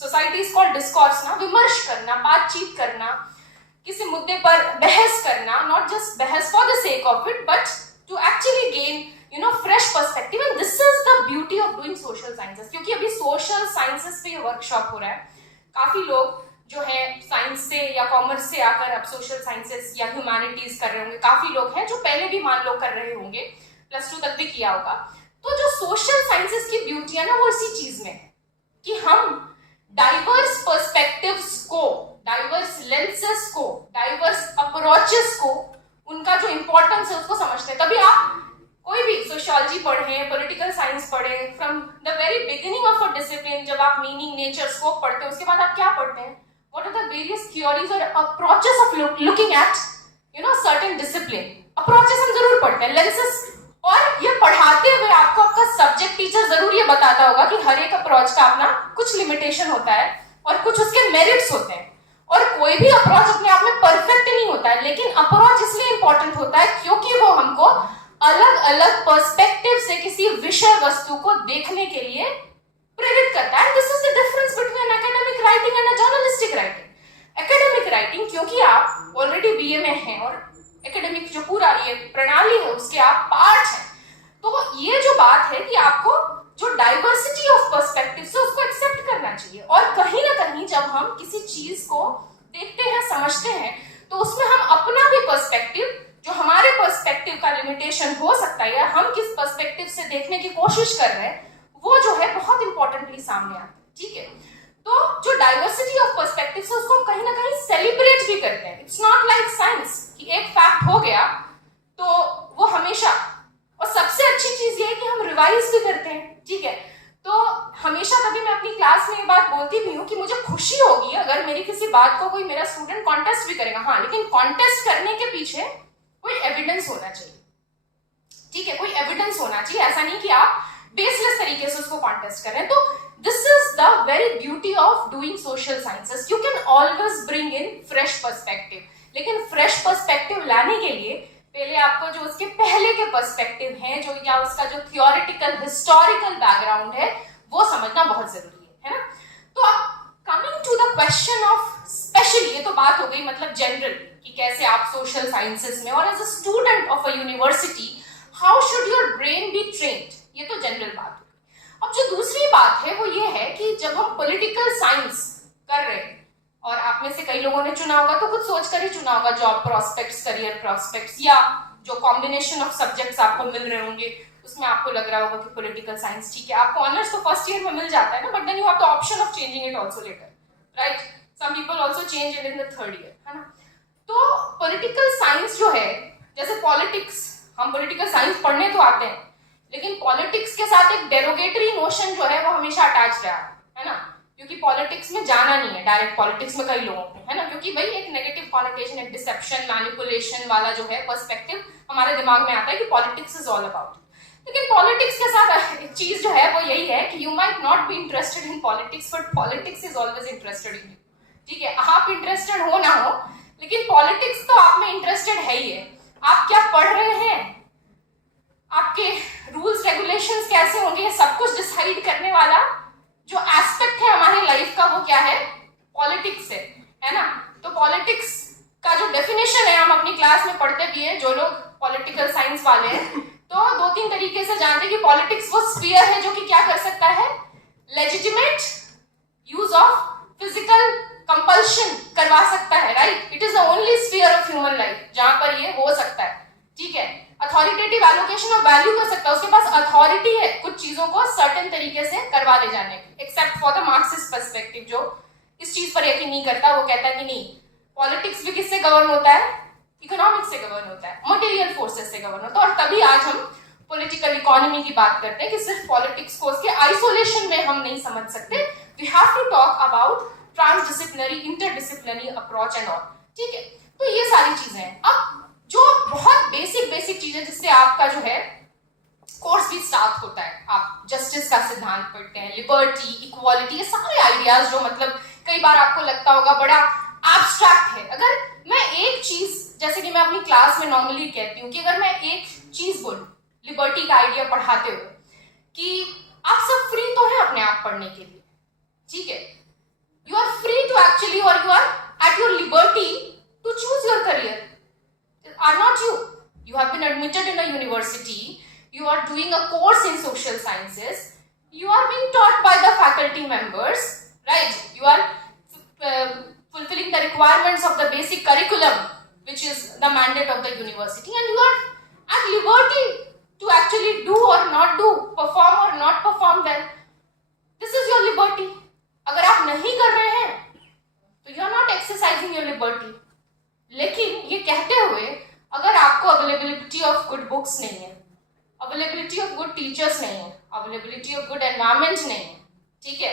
society is called discourse ना, विमर्श करना, बातचीत करना, किसी मुद्दे पर बहस करना, नॉट जस्ट बहस for the sake of it but to actually gain fresh perspective, and this is the beauty of doing social sciences। क्योंकि अभी social sciences पे वर्कशॉप हो रहा है, काफी लोग जो है साइंस से या कॉमर्स से आकर अब सोशल साइंसेस या ह्यूमैनिटीज कर रहे होंगे, काफी लोग हैं जो पहले भी मान लो कर रहे होंगे, +2 तक भी किया होगा। तो जो सोशल साइंसेस की ब्यूटी है ना वो इसी चीज में है कि हम डाइवर्स पर्सपेक्टिव्स को, डाइवर्स लेंसेस को, डाइवर्स अप्रोचेस को, उनका जो इंपॉर्टेंस है उसको समझते हैं। तभी आप कोई भी सोशियोलॉजी पढ़ें, पॉलिटिकल साइंस पढ़ें, from the very beginning of a discipline, जब आप मीनिंग, नेचर, स्कोप पढ़ते हैं, उसके बाद आप क्या पढ़ते हैं, what are the various theories और approaches of looking at certain discipline. Approaches हम जरूर पढ़ते हैं, लेंसेस, और ये पढ़ाते हुए आपको आपका सब्जेक्ट टीचर जरूर ये बताता होगा कि हर एक अप्रोच का अपना कुछ लिमिटेशन होता है और कुछ उसके मेरिट्स होते हैं, और कोई भी अप्रोच अपने आप में परफेक्ट नहीं होता है, लेकिन अप्रोच इसलिए इंपॉर्टेंट होता है क्योंकि वो हमको अलग अलग पर्सपेक्टिव से किसी विषय वस्तु को देखने के लिए प्रेरित करता है। This is the difference between academic writing and journalistic writing. Academic writing क्योंकि आप ऑलरेडी बीए में हैं और एकेडमिक जो पूरा ये प्रणाली है उसके आप पार्ट हैं, तो ये जो बात है कि आपको जो डाइवर्सिटी ऑफ पर्सपेक्टिव से उसको एक्सेप्ट करना चाहिए। और कहीं ना कहीं जब हम किसी चीज को देखते हैं, समझते हैं, तो उसमें हम अपना भी पर्सपेक्टिव, जो हमारे पर्सपेक्टिव का लिमिटेशन हो सकता है या हम किस पर्सपेक्टिव से देखने की कोशिश कर रहे हैं, वो जो है बहुत इंपॉर्टेंटली सामने आता है। ठीक है, तो जो डाइवर्सिटी ऑफ पर्सपेक्टिव है उसको हम कहीं ना कहीं सेलिब्रेट भी करते हैं। इट्स नॉट लाइक साइंस कि एक फैक्ट हो गया तो वो हमेशा, और सबसे अच्छी रिवाइज भी करते हैं, ठीक है। तो हमेशा कभी मैं अपनी क्लास में ये बात बोलती भी हूँ कि मुझे खुशी होगी अगर मेरी किसी बात को कोई मेरा स्टूडेंट कॉन्टेस्ट भी करेगा, हाँ, लेकिन कॉन्टेस्ट करने के पीछे कोई एविडेंस होना चाहिए, ठीक है, कोई एविडेंस होना चाहिए। ऐसा नहीं कि आप बेसलेस तरीके से उसको कॉन्टेस्ट कर रहे हैं। तो this is the very beauty of doing social sciences, you can always bring in fresh perspective, लेकिन फ्रेश पर्सपेक्टिव लाने के लिए पहले आपको जो उसके पहले के पर्सपेक्टिव हैं, जो या उसका जो थियोरिटिकल हिस्टोरिकल बैकग्राउंड है, वो समझना बहुत जरूरी है ना। तो अब coming to the question of specially, ये तो बात हो गई मतलब जनरल कि कैसे आप सोशल साइंसेस में और as a student of a university how should your brain be trained, ये तो जनरल बात हो गई। अब जो दूसरी बात है वो ये है कि जब हम पॉलिटिकल साइंस कर रहे हैं, और आप में से कई लोगों ने चुना होगा तो खुद सोचकर ही चुना होगा, जॉब प्रोस्पेक्ट्स, करियर प्रोस्पेक्ट्स, या जो कॉम्बिनेशन ऑफ सब्जेक्ट्स आपको मिल रहे होंगे उसमें आपको लग रहा होगा कि पॉलिटिकल साइंस ठीक है। आपको ऑनर्स तो फर्स्ट ईयर में मिल जाता है ना, but then you have the option of changing it also later, right. Some people also change it in the third year, है ना। तो पॉलिटिकल साइंस जो है, जैसे पॉलिटिक्स, हम पॉलिटिकल साइंस पढ़ने तो आते हैं, लेकिन पॉलिटिक्स के साथ एक डेरोगेटरी नोशन जो है वो हमेशा अटैच रहा है ना, क्योंकि पॉलिटिक्स में जाना नहीं है डायरेक्ट पॉलिटिक्स में कई लोगों को, है ना, क्योंकि भाई एक नेगेटिव कॉनोटेशन, एक डिसेप्शन, मैनिपुलेशन वाला जो है पर्सपेक्टिव हमारे दिमाग में आता है कि पॉलिटिक्स इज ऑल अबाउट। लेकिन पॉलिटिक्स के साथ एक चीज जो है वो यही है कि you might not be interested in politics, but politics is always interested in you, ठीक है। आप इंटरेस्टेड हो ना हो, लेकिन पॉलिटिक्स तो आप में इंटरेस्टेड है ही है। आप क्या पढ़ रहे हैं, आपके रूल्स रेगुलेशंस कैसे होंगे, ये सब कुछ डिसाइड करने वाला जो एस्पेक्ट है हमारे लाइफ का, वो क्या है, पॉलिटिक्स है ना। तो पॉलिटिक्स का जो डेफिनेशन है हम अपनी क्लास में पढ़ते भी हैं, जो लोग पॉलिटिकल साइंस वाले हैं, तो दो तीन तरीके से जानते हैं कि पॉलिटिक्स वो स्फीयर है जो कि क्या कर सकता है, legitimate use of physical compulsion करवा सकता है, right. It is the only sphere of human life जहां पर ये हो सकता है, ठीक है। अथॉरिटेटिव एलोकेशन ऑफ वैल्यू कर सकता है, उसके पास अथॉरिटी है कुछ चीजों को सर्टेन तरीके से करवा ले जाने की, except for the Marxist perspective जो इस चीज पर यकीन नहीं करता। वो कहता है कि नहीं, पॉलिटिक्स भी किससे गवर्न होता है, इकोनॉमिक्स से गवर्न होता है, मटेरियल फोर्सेस से गवर्न होता है। और तभी आज हम पॉलिटिकल इकोनॉमी की बात करते हैं कि सिर्फ पॉलिटिक्स को उसके आइसोलेशन में हम नहीं समझ सकते, we have to talk about transdisciplinary, interdisciplinary approach and all, ठीक है। तो ये सारी चीजें हैं। अब जो बहुत बेसिक चीजें जिससे आपका जो है कोर्स भी स्टार्ट होता है, आप जस्टिस का सिद्धांत पढ़ते हैं, लिबर्टी, इक्वालिटी, ये सारे आइडियाज जो मतलब कई बार आपको लगता होगा बड़ा एब्स्ट्रैक्ट है। अगर मैं एक चीज, जैसे कि मैं अपनी क्लास में नॉर्मली कहती हूँ कि अगर मैं एक चीज बोलूं लिबर्टी का आइडिया पढ़ाते हुए कि आप सब फ्री तो है अपने आप पढ़ने के लिए, ठीक है, you are free to actually, और you are at your liberty to choose your career, are not you. You have been admitted in a university, you are doing a course in social sciences, you are being taught by the faculty members, right? You are fulfilling the requirements of the basic curriculum, which is the mandate of the university, and you are at liberty to actually do or not do, perform or not perform well. This is your liberty. अगर आप नहीं कर रहे हैं तो you are not exercising your liberty. लेकिन ये कहते हुए अगर आपको अवेलेबिलिटी ऑफ गुड बुक्स नहीं है, अवेलेबिलिटी ऑफ गुड टीचर्स नहीं है, अवेलेबिलिटी ऑफ गुड एनवायरमेंट नहीं है, ठीक है,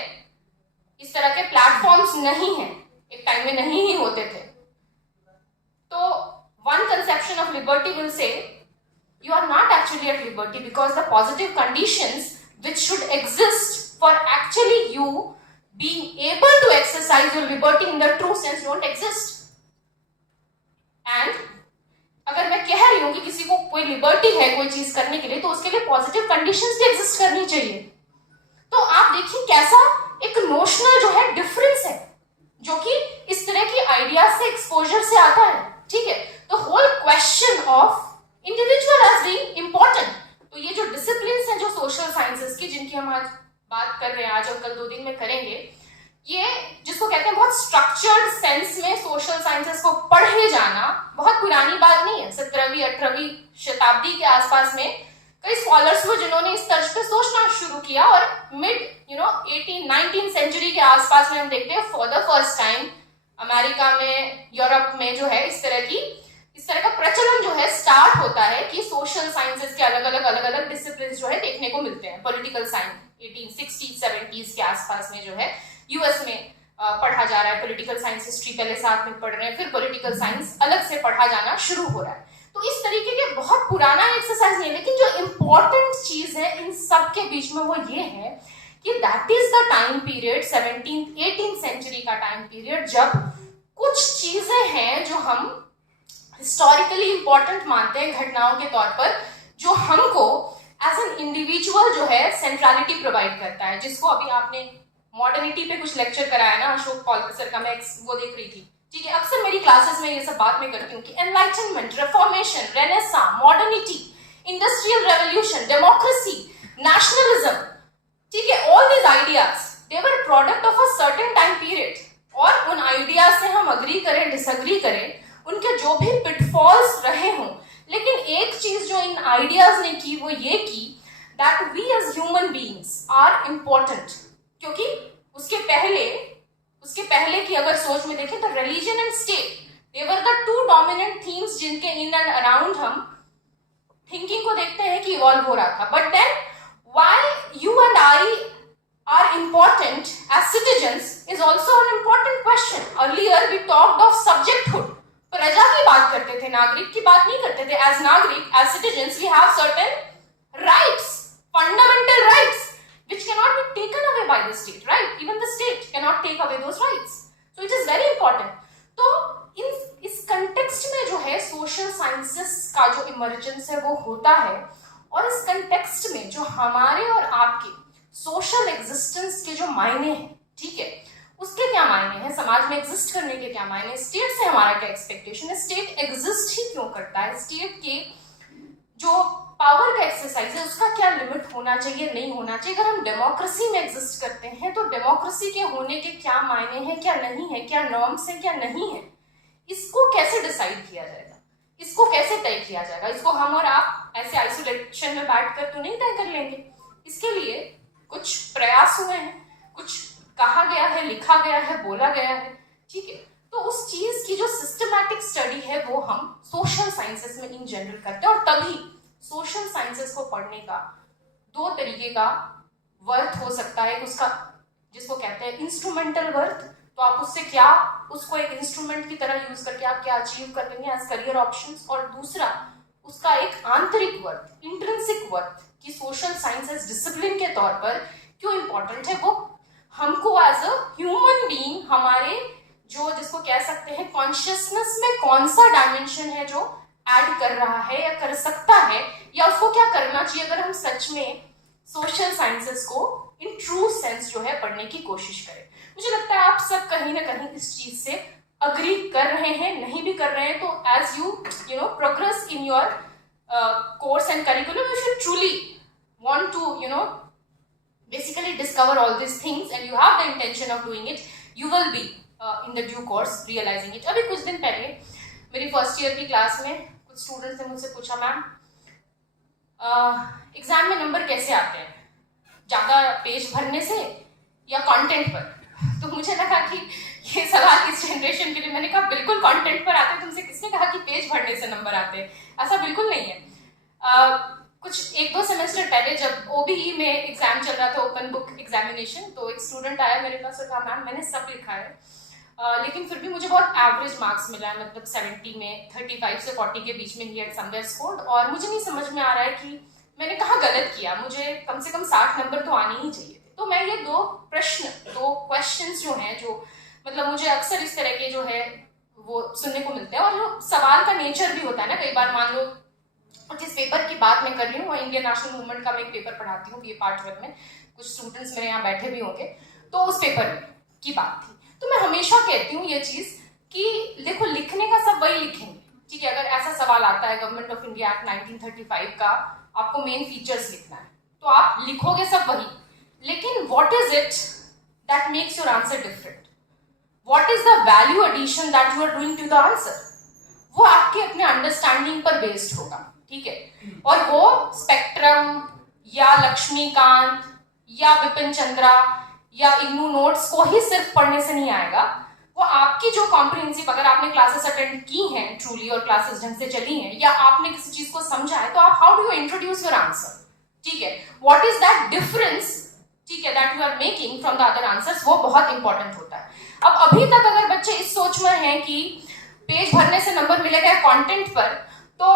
इस तरह के प्लेटफॉर्म्स नहीं है, एक टाइम में नहीं ही होते थे, तो one conception of liberty will say you are not actually at liberty because the positive conditions which should exist for actually you being able to exercise your liberty in the true sense don't exist. And अगर मैं कह रही हूं कि किसी को कोई liberty है कोई चीज करने के लिए, तो उसके लिए पॉजिटिव कंडीशंस भी एग्जिस्ट करनी चाहिए। तो आप देखिए कैसा एक नोशनल जो है डिफरेंस है, जो कि इस तरह की आइडियाज से, एक्सपोजर से आता है, ठीक है। तो whole question of individual as being important, तो ये जो डिसिप्लिन्स हैं जो सोशल साइंसेस की, जिनकी हम आज बात कर रहे हैं, आज और कल 2 दिन में करेंगे, ये जिसको कहते हैं बहुत स्ट्रक्चर्ड सेंस में सोशल साइंसेस को पढ़े जाना बहुत पुरानी बात नहीं है। 17वीं 18वीं शताब्दी के आसपास में कई स्कॉलर्स हुए जिन्होंने इस तर्ज पे सोचना शुरू किया, और मिड 18-19 सेंचुरी के आसपास में हम देखते हैं for the first time America में, यूरोप में जो है इस तरह का प्रचलन जो है स्टार्ट होता है कि सोशल साइंसेस के अलग अलग डिसिप्लिन्स जो है देखने को मिलते हैं। पॉलिटिकल साइंस 1860s 70s के आसपास में जो है यूएस में पढ़ा जा रहा है। पॉलिटिकल साइंस हिस्ट्री पहले साथ में पढ़ रहे हैं, फिर पॉलिटिकल साइंस अलग से पढ़ा जाना शुरू हो रहा है। तो इस तरीके के बहुत पुराना एक्सरसाइज नहीं है, लेकिन जो इम्पोर्टेंट चीज है इन सब के बीच में वो ये है कि that is the time period 17th 18th century का टाइम पीरियड, जब कुछ चीजें हैं जो हम हिस्टोरिकली इंपॉर्टेंट मानते हैं घटनाओं के तौर पर, जो हमको एज एन इंडिविजुअल जो है सेंट्रलिटी प्रोवाइड करता है। जिसको अभी आपने मॉडर्निटी पे कुछ लेक्चर कराया ना अशोक पॉल सर का, मैं वो देख रही थी, ठीक है। अक्सर मेरी क्लासेस में ये सब बात मैं करती हूँ कि enlightenment, reformation, renaissance, modernity, industrial revolution, democracy, nationalism, ठीक है, all these ideas they were product of a certain time period. और उन आइडियाज से हम अग्री करें डिसअग्री करें, उनके जो भी पिटफॉल्स रहे हों, लेकिन एक चीज जो इन आइडियाज ने की वो ये की that we as human beings are important. क्योंकि उसके पहले की अगर सोच में देखें तो religion and state they were the two dominant themes जिनके इन एंड अराउंड हम थिंकिंग को देखते हैं कि इवॉल्व हो रहा था। But then why you and I are important as citizens is also an important question. Earlier we talked of subjecthood. प्रजा की बात करते थे, नागरिक की बात नहीं करते थे। As नागरिक, as citizens, we have certain rights, fundamental rights, which cannot be taken away by the state, right? Even the state cannot take away those rights. So it is very important. तो इस context में जो है social sciences का जो emergence है वो होता है, और इस context में जो हमारे और आपके सोशल एग्जिस्टेंस के जो मायने हैं, ठीक है, उसके क्या मायने हैं, समाज में एग्जिस्ट करने के क्या मायने, स्टेट से हमारा क्या एक्सपेक्टेशन है, स्टेट एग्जिस्ट ही क्यों करता है, स्टेट के जो पावर का एक्सरसाइज है उसका क्या लिमिट होना चाहिए, नहीं होना चाहिए। अगर हम डेमोक्रेसी में एग्जिस्ट करते हैं तो डेमोक्रेसी के होने के क्या मायने हैं, क्या नहीं है, क्या नॉर्म्स हैं, क्या नहीं है, इसको कैसे डिसाइड किया जाएगा, इसको कैसे तय किया जाएगा। इसको हम और आप ऐसे आइसोलेशन में बैठ कर तो नहीं तय कर लेंगे। इसके लिए कुछ प्रयास हुए हैं, कुछ कहा गया है, लिखा गया है, बोला गया है, ठीक है। तो उस चीज की जो सिस्टमैटिक स्टडी है वो हम सोशल साइंसेस में इन जनरल करते हैं। और तभी सोशल साइंसेस को पढ़ने का दो तरीके का वर्थ हो सकता है। उसका जिसको कहते हैं इंस्ट्रूमेंटल वर्थ, तो आप उससे क्या, उसको एक इंस्ट्रूमेंट की तरह यूज करके आप क्या अचीव कर लेंगे एज करियर ऑप्शंस। और दूसरा उसका एक आंतरिक वर्थ, इंट्रिंसिक वर्थ, कि सोशल साइंस एज डिसिप्लिन के तौर पर क्यों इंपॉर्टेंट है, वो हमको एज अ ह्यूमन बीइंग हमारे जो जिसको कह सकते हैं कॉन्शियसनेस में कौन सा डायमेंशन है जो ऐड कर रहा है या कर सकता है, या उसको क्या करना चाहिए अगर हम सच में सोशल साइंसेस को इन ट्रू सेंस जो है पढ़ने की कोशिश करें। मुझे लगता है आप सब कहीं ना कहीं इस चीज से अग्री कर रहे हैं, नहीं भी कर रहे हैं तो as you know progress in your course and curriculum, you should truly want to basically discover all these things, and you have the intention of doing it. You will be in the due course realizing it. अभी कुछ दिन पहले मेरी first year की class में कुछ students ने मुझसे पूछा, मैम एग्जाम में नंबर कैसे आते हैं, ज्यादा पेज भरने से या कंटेंट पर? तो मुझे लगा कि ये सवाल इस जनरेशन के लिए, मैंने कहा बिल्कुल कंटेंट पर आते हैं। तुमसे किसने कहा कि पेज भरने से नंबर आते हैं? ऐसा बिल्कुल नहीं है। कुछ 1-2 सेमेस्टर पहले जब ओबीई में एग्जाम चल रहा था, ओपन बुक एग्जामिनेशन, तो एक स्टूडेंट आया मेरे पास और कहा, मैम मैंने सब लिखा है लेकिन फिर भी मुझे बहुत एवरेज मार्क्स मिला है, मतलब 70 में 35 से 40 के बीच में ही हैड समवेयर स्कोर्ड, और मुझे नहीं समझ में आ रहा है कि मैंने कहाँ गलत किया, मुझे कम से कम 60 नंबर तो आने ही चाहिए थे। तो मैं ये दो क्वेश्चंस जो हैं, जो मतलब मुझे अक्सर इस तरह के जो है वो सुनने को मिलते हैं, और जो सवाल का नेचर भी होता है ना, कई बार मान लो जिस पेपर की बात मैं कर रही हूँ, इंडियन नेशनल मूवमेंट का मैं एक पेपर पढ़ाती हूँ, ये पार्ट 1 में, कुछ स्टूडेंट्स मेरे यहाँ बैठे भी होंगे, तो उस पेपर की बात थी। तो मैं हमेशा कहती हूँ ये चीज कि देखो, लिखने का सब वही लिखेंगे, ठीक है। अगर ऐसा सवाल आता है गवर्नमेंट ऑफ इंडिया एक्ट 1935 का, आपको मेन फीचर्स लिखना है, तो आप लिखोगे सब वही, लेकिन what is it that makes your answer different, what is the value addition that you are doing to the answer, वो आपके अपने अंडरस्टैंडिंग पर बेस्ड होगा, ठीक है। और वो स्पेक्ट्रम या लक्ष्मीकांत या विपिन चंद्रा या इग्नू नोट्स को ही सिर्फ पढ़ने से नहीं आएगा, वो आपकी जो कॉम्प्रिहेंसिव, अगर आपने क्लासेस अटेंड की हैं ट्रूली और क्लासेस ढंग से चली हैं, या आपने किसी चीज को समझा है, तो आप how do you introduce your answer, ठीक है, व्हाट इज दैट डिफरेंस, ठीक है, that you are making from the other answers, वो बहुत इंपॉर्टेंट होता है। अब अभी तक अगर बच्चे इस सोच में हैं कि पेज भरने से नंबर मिलेगा कंटेंट पर, तो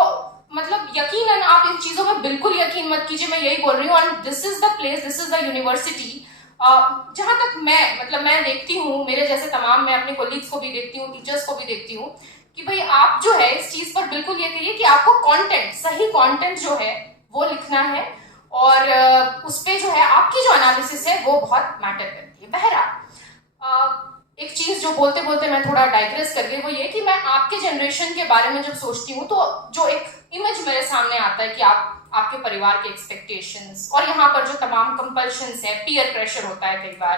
मतलब यकीनन आप इन चीजों में बिल्कुल यकीन मत कीजिए, मैं यही बोल रही हूँ। And this is the place, this is the university, जहां तक मैं देखती हूँ, मेरे जैसे तमाम, मैं अपने कोलीग्स को भी देखती हूँ, टीचर्स को भी देखती हूँ, कि भाई आप जो है इस चीज पर बिल्कुल ये करिए कि आपको कंटेंट, सही कंटेंट जो है वो लिखना है, और उस पे जो है आपकी जो एनालिसिस है वो बहुत मैटर करती है। बहरहाल एक चीज जो बोलते बोलते मैं थोड़ा डाइग्रेस कर गई, वो ये कि मैं आपके जनरेशन के बारे में जब सोचती हूँ तो जो एक इमेज मेरे सामने आता है कि आपके परिवार के एक्सपेक्टेशंस, और यहाँ पर जो तमाम कंपल्शंस है, पीयर प्रेशर होता है कई बार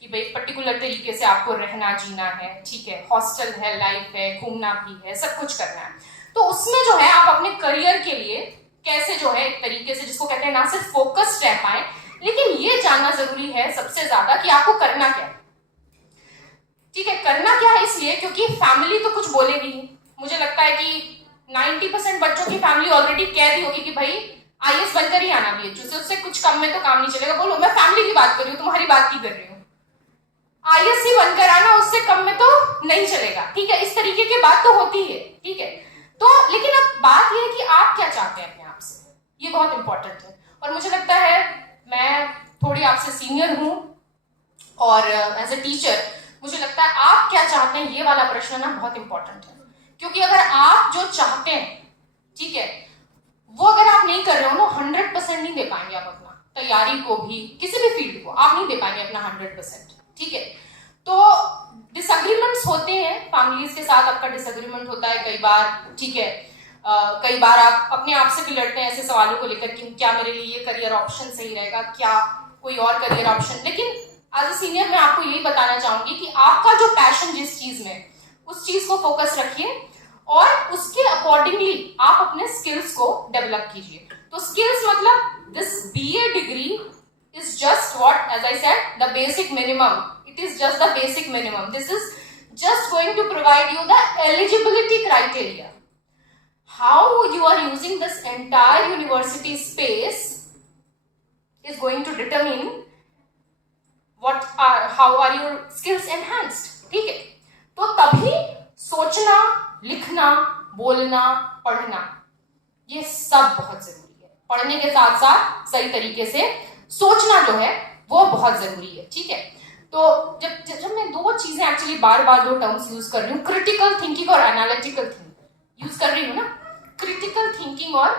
कि भाई पर्टिकुलर तरीके से आपको रहना जीना है, ठीक है, हॉस्टल है, लाइफ है, घूमना भी है, सब कुछ करना है। तो उसमें जो है आप अपने करियर के लिए कैसे जो है एक तरीके से, जिसको कहते हैं, ना सिर्फ फोकस्ड रह पाए, लेकिन ये जानना जरूरी है सबसे ज्यादा कि आपको करना क्या है। ठीक है, करना क्या है इसलिए क्योंकि फैमिली तो कुछ बोलेगी ही। मुझे लगता है कि 90% बच्चों की फैमिली ऑलरेडी कह दी होगी कि भाई आईएएस बनकर ही आना भी है, उससे कुछ कम में तो काम नहीं चलेगा। बोलो, मैं फैमिली की बात कर रही हूँ, तुम्हारी बात की कर रही हूँ। आईएएस ही बनकर आना, उससे कम में तो नहीं चलेगा, ठीक है, इस तरीके की बात तो होती है, ठीक है। तो लेकिन अब बात यह है कि आप क्या चाहते हैं अपने आप से, ये बहुत इंपॉर्टेंट है। और मुझे लगता है मैं थोड़ी आपसे सीनियर हूं, और एज ए टीचर मुझे लगता है आप क्या चाहते हैं, ये वाला प्रश्न ना बहुत इंपॉर्टेंट है। क्योंकि अगर आप जो चाहते हैं, ठीक है, वो अगर आप नहीं कर रहे हो ना, 100% नहीं दे पाएंगे आप अपना, तैयारी को भी, किसी भी फील्ड को आप नहीं दे पाएंगे अपना 100%, ठीक है। तो डिसएग्रीमेंट्स होते हैं, फैमिलीज के साथ आपका डिसएग्रीमेंट होता है कई बार, ठीक है। कई बार आप अपने आप से भी लड़ते हैं ऐसे सवालों को लेकर कि क्या मेरे लिए ये करियर ऑप्शन सही रहेगा, क्या कोई और करियर ऑप्शन। लेकिन एज ए सीनियर मैं आपको यही बताना चाहूंगी कि आपका जो पैशन जिस चीज में, उस चीज को फोकस रखिए, और उसके अकॉर्डिंगली आप अपने स्किल्स को डेवलप कीजिए। तो स्किल्स मतलब this BA degree is just what, as I said, the basic minimum. It is just the basic minimum. This is just going to provide you the eligibility criteria. How you are using this entire university space is going to determine how are your skills enhanced. ठीक है, तो तभी सोचना, लिखना, बोलना, पढ़ना, ये सब बहुत जरूरी है। पढ़ने के साथ साथ सही तरीके से सोचना जो है वो बहुत जरूरी है, ठीक है। तो जब मैं दो चीजें एक्चुअली बार बार दो टर्म्स यूज कर रही हूँ, क्रिटिकल थिंकिंग और एनालिटिकल थिंकिंग यूज कर रही हूँ ना, क्रिटिकल थिंकिंग और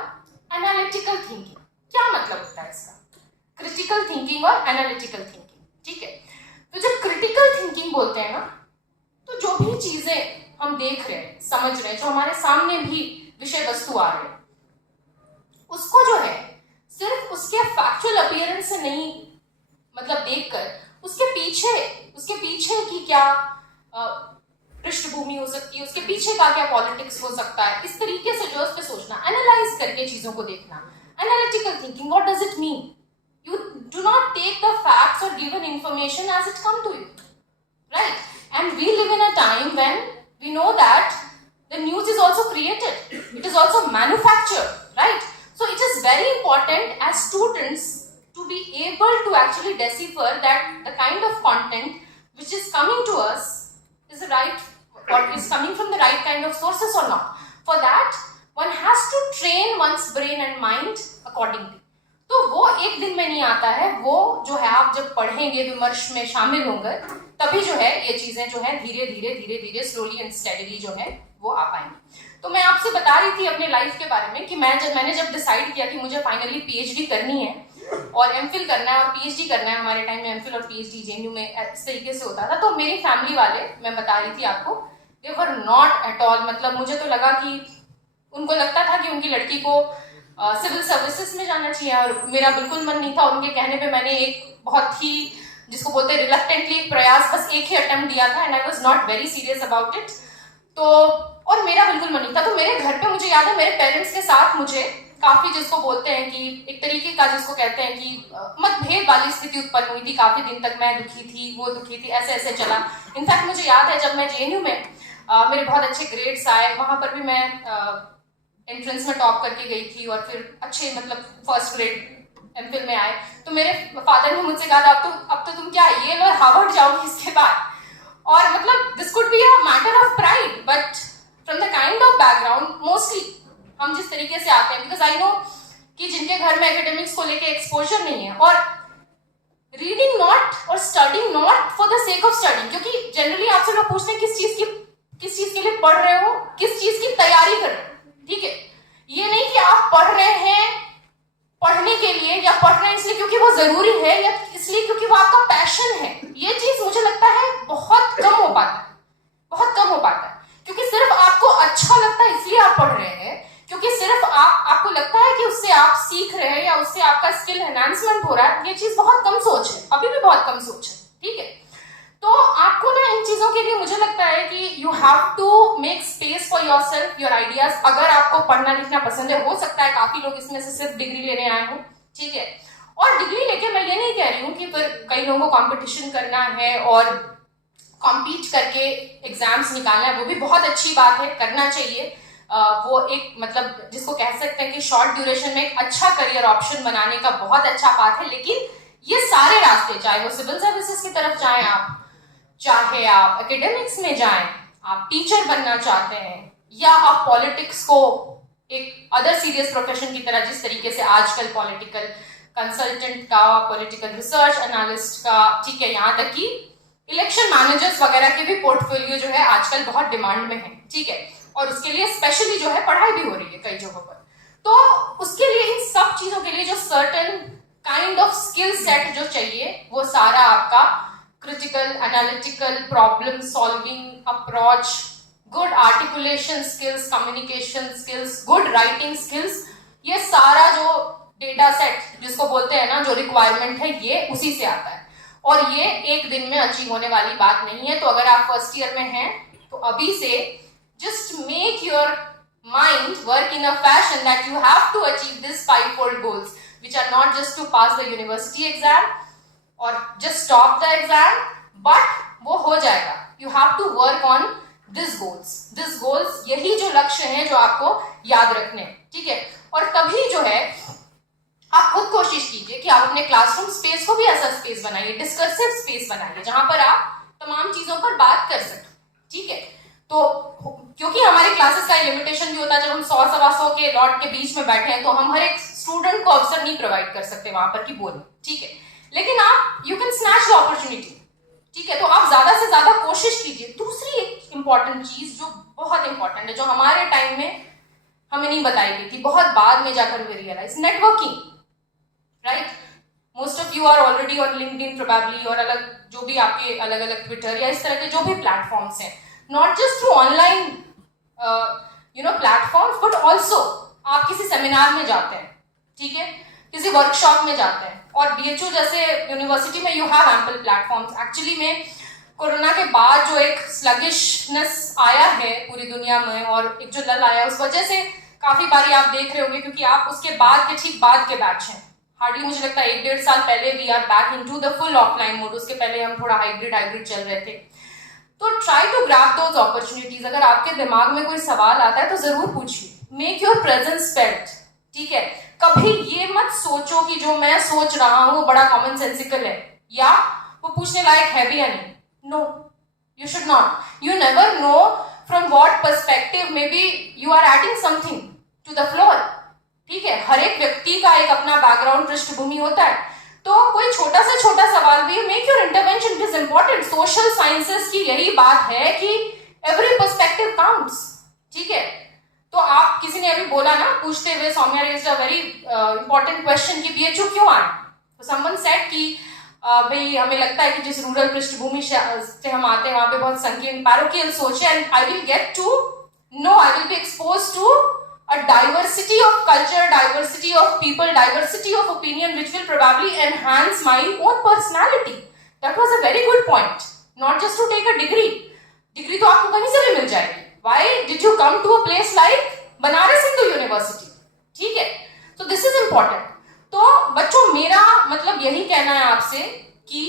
एनालिटिकल थिंकिंग, क्या मतलब होता है इसका, क्रिटिकल थिंकिंग और एनालिटिकल थिंकिंग, ठीक है। तो जब क्रिटिकल थिंकिंग बोलते हैं ना, तो जो भी चीजें हम देख रहे हैं, समझ रहे हैं, जो हमारे सामने भी विषय वस्तु आ रहे हैं, उसको जो है सिर्फ उसके फैक्चुअल अपीयरेंस से नहीं, मतलब देखकर उसके पीछे की क्या पृष्ठभूमि हो सकती है, उसके पीछे का क्या पॉलिटिक्स हो सकता है, इस तरीके से जो उस पे सोचना, एनालाइज करके चीजों को देखना। Analytical thinking, what does it mean? You do not take the facts or given information as it come to you, right? And we live in a time when we know that the news is also created, it is also manufactured, right? So it is very important as students to be able to actually decipher that the kind of content which is coming to us is right, or is coming from the right kind of sources or not. For that one has to train one's brain and mind accordingly. तो वो एक दिन में नहीं आता है, वो जो है आप जब पढ़ेंगे, विमर्श में शामिल होंगे, तभी जो है ये चीजें जो है धीरे धीरे स्लोली एंड स्टेडीली जो है वो आ पाएंगी। तो मैं आपसे बता रही थी अपने लाइफ के बारे में कि मैंने जब डिसाइड किया कि मुझे फाइनली पीएचडी करनी है और एमफिल करना है और पीएचडी करना है, हमारे टाइम में एमफिल और पीएचडी जेएनयू में इस तरीके से होता था, तो मेरी फैमिली वाले, मैं बता रही थी आपको, दे वर नॉट एट ऑल, मतलब मुझे तो लगा कि उनको लगता था कि उनकी लड़की को सिविल सर्विसेज में जाना चाहिए, और मेरा बिल्कुल मन नहीं था। उनके कहने पे मैंने एक बहुत ही, जिसको बोलते हैं रिलक्टेंटली, एक प्रयास, बस एक ही अटेम्प्ट दिया था, and I was not very serious about it. तो और मेरा बिल्कुल मन नहीं था। तो मेरे घर पे मुझे याद है मेरे पेरेंट्स के साथ मुझे काफी, जिसको बोलते हैं कि एक तरीके का, जिसको कहते हैं कि मतभेद वाली स्थिति उत्पन्न हुई थी। काफी दिन तक मैं दुखी थी, वो दुखी थी, ऐसे ऐसे चला। इनफैक्ट मुझे याद है जब मैं जेएनयू में मेरे बहुत अच्छे ग्रेड्स आए, वहां पर भी मैं एंट्रेंस में टॉप करके गई थी, और फिर अच्छे, मतलब फर्स्ट ग्रेड एमफिल में आए तो मेरे फादर ने मुझसे कहा था अब तो तुम क्या ये लो हार्वर्ड जाओगी इसके बाद, और मतलब this could be a matter of pride, but from the kind of background mostly हम जिस तरीके से आते हैं, बिकॉज आई नो कि जिनके घर में एकेडमिक्स को लेके एक्सपोजर नहीं है, और रीडिंग नॉट और studying not for the sake of studying, क्योंकि जनरली आपसे लोग पूछते हैं किस चीज के लिए पढ़ रहे हो, किस चीज की तैयारी कर रहे हो, ठीक है। ये नहीं कि आप पढ़ रहे हैं पढ़ने के लिए या पढ़ रहे हैं इसलिए क्योंकि वो जरूरी है या इसलिए क्योंकि वो आपका पैशन है। ये चीज मुझे लगता है बहुत कम हो पाता है, बहुत कम हो पाता है, क्योंकि सिर्फ आपको अच्छा लगता है इसलिए आप पढ़ रहे हैं, क्योंकि सिर्फ आपको लगता है कि उससे आप सीख रहे हैं या उससे आपका स्किल एनहांसमेंट हो रहा है। ये चीज बहुत कम सोच है, अभी भी बहुत कम सोच है, ठीक है। तो आपको ना इन चीजों के लिए मुझे लगता है कि you have to make space for your self, your ideas. अगर आपको पढ़ना लिखना पसंद है, हो सकता है काफी लोग इसमें से सिर्फ डिग्री लेने आए हो, ठीक है। और डिग्री लेके मैं ये नहीं कह रही हूँ कि फिर कई लोगों को कंपटीशन करना है और कॉम्पीट करके एग्जाम्स निकालना है, वो भी बहुत अच्छी बात है, करना चाहिए। वो एक मतलब जिसको कह सकते हैं कि शॉर्ट ड्यूरेशन में एक अच्छा करियर ऑप्शन बनाने का बहुत अच्छा पाथ है। लेकिन ये सारे रास्ते, चाहे वो सिविल सर्विसेज की तरफ जाएं आप, चाहे आप एकेडमिक्स में जाएं, आप टीचर बनना चाहते हैं, या आप पॉलिटिक्स को एक अदर सीरियस प्रोफेशन की तरह, जिस तरीके से आजकल पॉलिटिकल कंसल्टेंट का, पॉलिटिकल रिसर्च एनालिस्ट का, ठीक है, यहाँ तक कि इलेक्शन मैनेजर्स वगैरह के भी पोर्टफोलियो जो है आजकल बहुत डिमांड में है, ठीक है। और उसके लिए स्पेशली जो है पढ़ाई भी हो रही है कई जगहों पर। तो उसके लिए इन सब चीजों के लिए जो certain kind of skill set जो चाहिए, वो सारा आपका critical analytical problem solving approach, good articulation skills, communication skills, good writing skills, ये सारा जो डेटा सेट जिसको बोलते हैं ना, जो रिक्वायरमेंट है, ये उसी से आता है। और ये एक दिन में अचीव होने वाली बात नहीं है। तो अगर आप फर्स्ट ईयर में हैं तो अभी से just make your mind work in a fashion that you have to achieve these 5-fold goals, which are not just to pass the university exam or just stop the exam, but वो हो जाएगा। You have to work on these goals. These goals यही जो लक्ष्य हैं जो आपको याद रखने, ठीक है। और तभी जो है आप खुद कोशिश कीजिए कि आप अपने क्लासरूम स्पेस को भी ऐसा स्पेस बनाइए, डिस्कर्सिव स्पेस बनाइए, जहां पर आप तमाम चीजों पर बात कर सकें, ठीक है। तो क्योंकि हमारे क्लासेस का लिमिटेशन भी होता है, जब हम 100-125 के लॉट के बीच में बैठे हैं तो हम हर एक स्टूडेंट को अवसर नहीं प्रोवाइड कर सकते वहां पर कि बोले, ठीक है। लेकिन आप you can snatch the opportunity, ठीक है। तो आप ज्यादा से ज्यादा कोशिश कीजिए। दूसरी एक इंपॉर्टेंट चीज जो बहुत इंपॉर्टेंट है, जो हमारे टाइम में हमें नहीं बताई गई थी, बहुत बाद में जाकर वे realise, networking, right. Most of you are already on LinkedIn probably, और अलग जो भी आपके अलग अलग ट्विटर या इस तरह के जो भी प्लेटफॉर्म्स हैं, not just through online platforms, but also आप किसी सेमिनार में जाते हैं, ठीक है, किसी वर्कशॉप में जाते हैं, और बीएचयू जैसे यूनिवर्सिटी में you have ample platforms. Actually में कोरोना के बाद जो एक स्लगिशनेस आया है पूरी दुनिया में, और एक जो लल आया, उस वजह से काफी बारी आप देख रहे होंगे, क्योंकि आप उसके बाद के ठीक बाद के बैच हैं। हार्डली मुझे लगता है 1-1.5 साल पहले we are back into the full offline mode, उसके पहले हम थोड़ा हाइब्रिड चल रहे थे। तो try to grab those opportunities. अगर आपके दिमाग में कोई सवाल आता है तो जरूर पूछिए, मेक योर प्रेजेंस फेल्ट, ठीक है। कभी ये मत सोचो कि जो मैं सोच रहा हूं वो बड़ा कॉमन सेंसिकल है या वो पूछने लायक है भी या नहीं। No, you should not. You never know from what perspective may be you are adding something to the floor, ठीक है। हर एक व्यक्ति का एक अपना बैकग्राउंड, पृष्ठभूमि होता है। तो कोई छोटा से छोटा सवाल भी, make your intervention, it is important. Social sciences की यही बात है कि एवरी पर्सपेक्टिव काउंट्स, ठीक है। तो आप, किसी ने अभी बोला ना पूछते हुए, Saumya raised a very important question कि बीएचयू क्यों आए। तो समवन सेड कि भाई हमें लगता है कि जिस रूरल पृष्ठभूमि से हम आते हैं वहां पे बहुत संकीर्ण पैरोकियल सोच है, and I will get to know, I will be expose to a diversity of culture, diversity of people, diversity of opinion, which will probably enhance my own personality. That was a very good point. Not just to take a degree. Degree तो आपको कहीं से भी मिल जाएगी. Why did you come to a place like Banaras Hindu University? ठीक है. So this is important. तो बच्चों, मेरा मतलब यही कहना है आपसे कि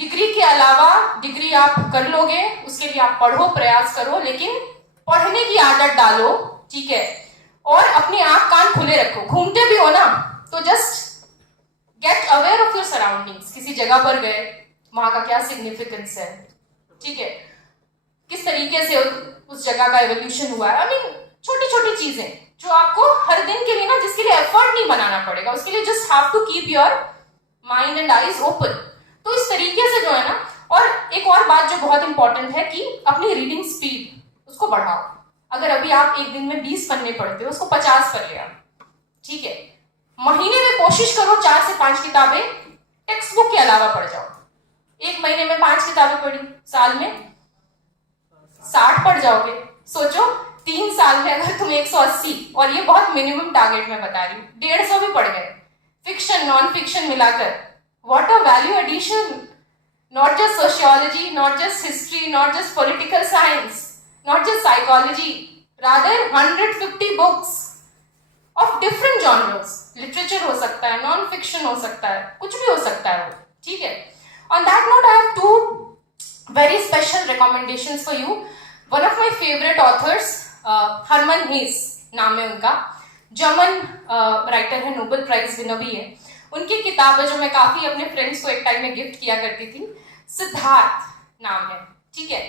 डिग्री के अलावा, डिग्री आप कर लोगे, उसके लिए आप पढ़ो, प्रयास करो, लेकिन पढ़ने की आदत डालो, ठीक है। और अपने आंख कान खुले रखो। घूमते भी हो ना तो just get aware of your surroundings. किसी जगह पर गए, वहां का क्या सिग्निफिकेंस है, ठीक है, किस तरीके से उस जगह का एवोल्यूशन हुआ है। आई मीन छोटी छोटी चीजें जो आपको हर दिन के लिए ना, जिसके लिए एफर्ट नहीं बनाना पड़ेगा, उसके लिए just have to keep your mind and eyes open. तो इस तरीके से जो है ना, और एक और बात जो बहुत इंपॉर्टेंट है कि अपनी रीडिंग स्पीड उसको बढ़ाओ। अगर अभी आप एक दिन में 20 पन्ने पढ़ते हो, उसको 50 कर लिया, ठीक है। महीने में कोशिश करो 4 से 5 किताबें टेक्स्ट बुक के अलावा पढ़ जाओ। एक महीने में 5 किताबें पढ़ी, साल में 60 पढ़ जाओगे। सोचो 3 साल में अगर तुम 180, और ये बहुत मिनिमम टारगेट मैं बता रही हूँ, 150 भी पढ़ गए, फिक्शन नॉन फिक्शन मिलाकर, what a value addition. Not just sociology, not just history, not just political science, not just psychology, rather 150 books of different genres. Literature हो सकता है, non fiction हो सकता है, कुछ भी हो सकता है वो, ठीक है। On that note, I have 2 very special recommendations for you. One of my favorite authors, Harman हेस नाम है उनका, जर्मन राइटर है, नोबेल प्राइज विनर भी है। उनकी किताब है जो मैं काफी अपने फ्रेंड्स को एक टाइम में गिफ्ट किया करती थी, सिद्धार्थ नाम है, ठीक है।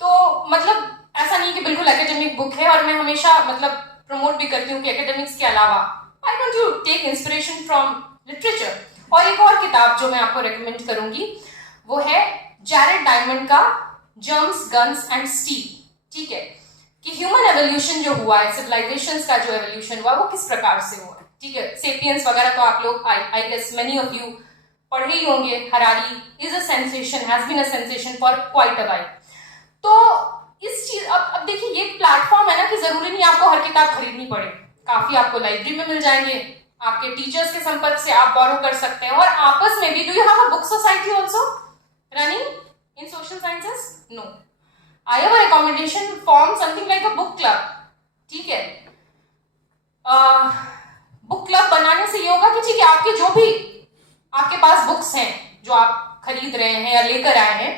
तो मतलब ऐसा नहीं कि बिल्कुल एकेडमिक बुक है, और मैं हमेशा मतलब प्रमोट भी करती हूँ कि एकेडमिक्स के अलावा why don't you take inspiration from literature. और एक और किताब जो मैं आपको रेकमेंड करूंगी वो है जैरेड डायमंड का जर्म्स, गन्स एंड स्टील, ठीक है, कि ह्यूमन एवोल्यूशन जो हुआ है, सिविलाइजेशंस का जो एवोल्यूशन हुआ वो किस प्रकार से हुआ है, ठीक है। सेपियंस वगैरह तो आप लोग I guess many of you पढ़े ही होंगे। Harari is a sensation, has been a sensation for quite a while. तो इस चीज अब देखिए, ये प्लेटफॉर्म है ना कि जरूरी नहीं आपको हर किताब खरीदनी पड़े, काफी आपको लाइब्रेरी में मिल जाएंगे, आपके टीचर्स के संपर्क से आप बोरो कर सकते हैं, और आपस में भी। Do you have a book society also running in social sciences? No, I have a recommendation, form something like a book club, ठीक है। बुक क्लब बनाने से ये होगा कि ठीक है, आपके जो भी आपके पास बुक्स हैं जो आप खरीद रहे हैं या लेकर आए हैं,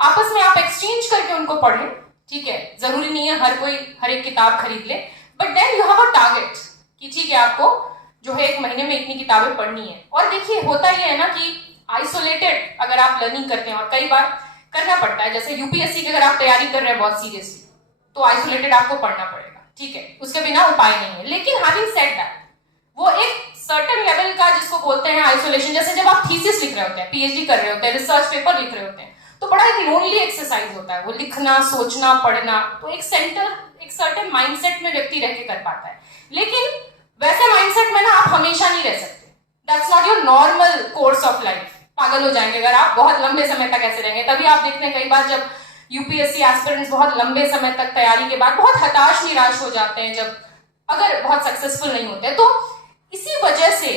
आपस में आप एक्सचेंज करके उनको पढ़ें, ठीक है। जरूरी नहीं है हर कोई हर एक किताब खरीद ले, but then you have a target कि ठीक है, आपको जो है 1 महीने में इतनी किताबें पढ़नी है। और देखिए होता ये है ना कि आइसोलेटेड अगर आप लर्निंग करते हैं, और कई बार करना पड़ता है, जैसे यूपीएससी की अगर आप तैयारी कर रहे हैं बहुत सीरियसली, तो आइसोलेटेड आपको पढ़ना पड़ेगा, ठीक है, उसके बिना उपाय नहीं है। लेकिन हैविंग सेड दैट, वो एक सर्टेन लेवल का जिसको बोलते हैं आइसोलेशन, जैसे जब आप थीसिस लिख रहे होते हैं, पीएचडी कर रहे होते हैं, रिसर्च पेपर लिख रहे होते हैं, तो बड़ा एक लोनली एक्सरसाइज होता है वो लिखना, सोचना, पढ़ना। तो एक सर्टेन माइंडसेट में व्यक्ति रह के कर पाता है। लेकिन वैसे माइंडसेट में ना आप हमेशा नहीं रह सकते, that's not your normal course of life. पागल हो जाएंगे अगर आप बहुत लंबे समय तक ऐसे रहेंगे। तभी आप देखते हैं कई बार जब यूपीएससी एस्पिरेंट्स बहुत लंबे समय तक तैयारी के बाद बहुत हताश निराश हो जाते हैं, जब अगर बहुत सक्सेसफुल नहीं होते। तो इसी वजह से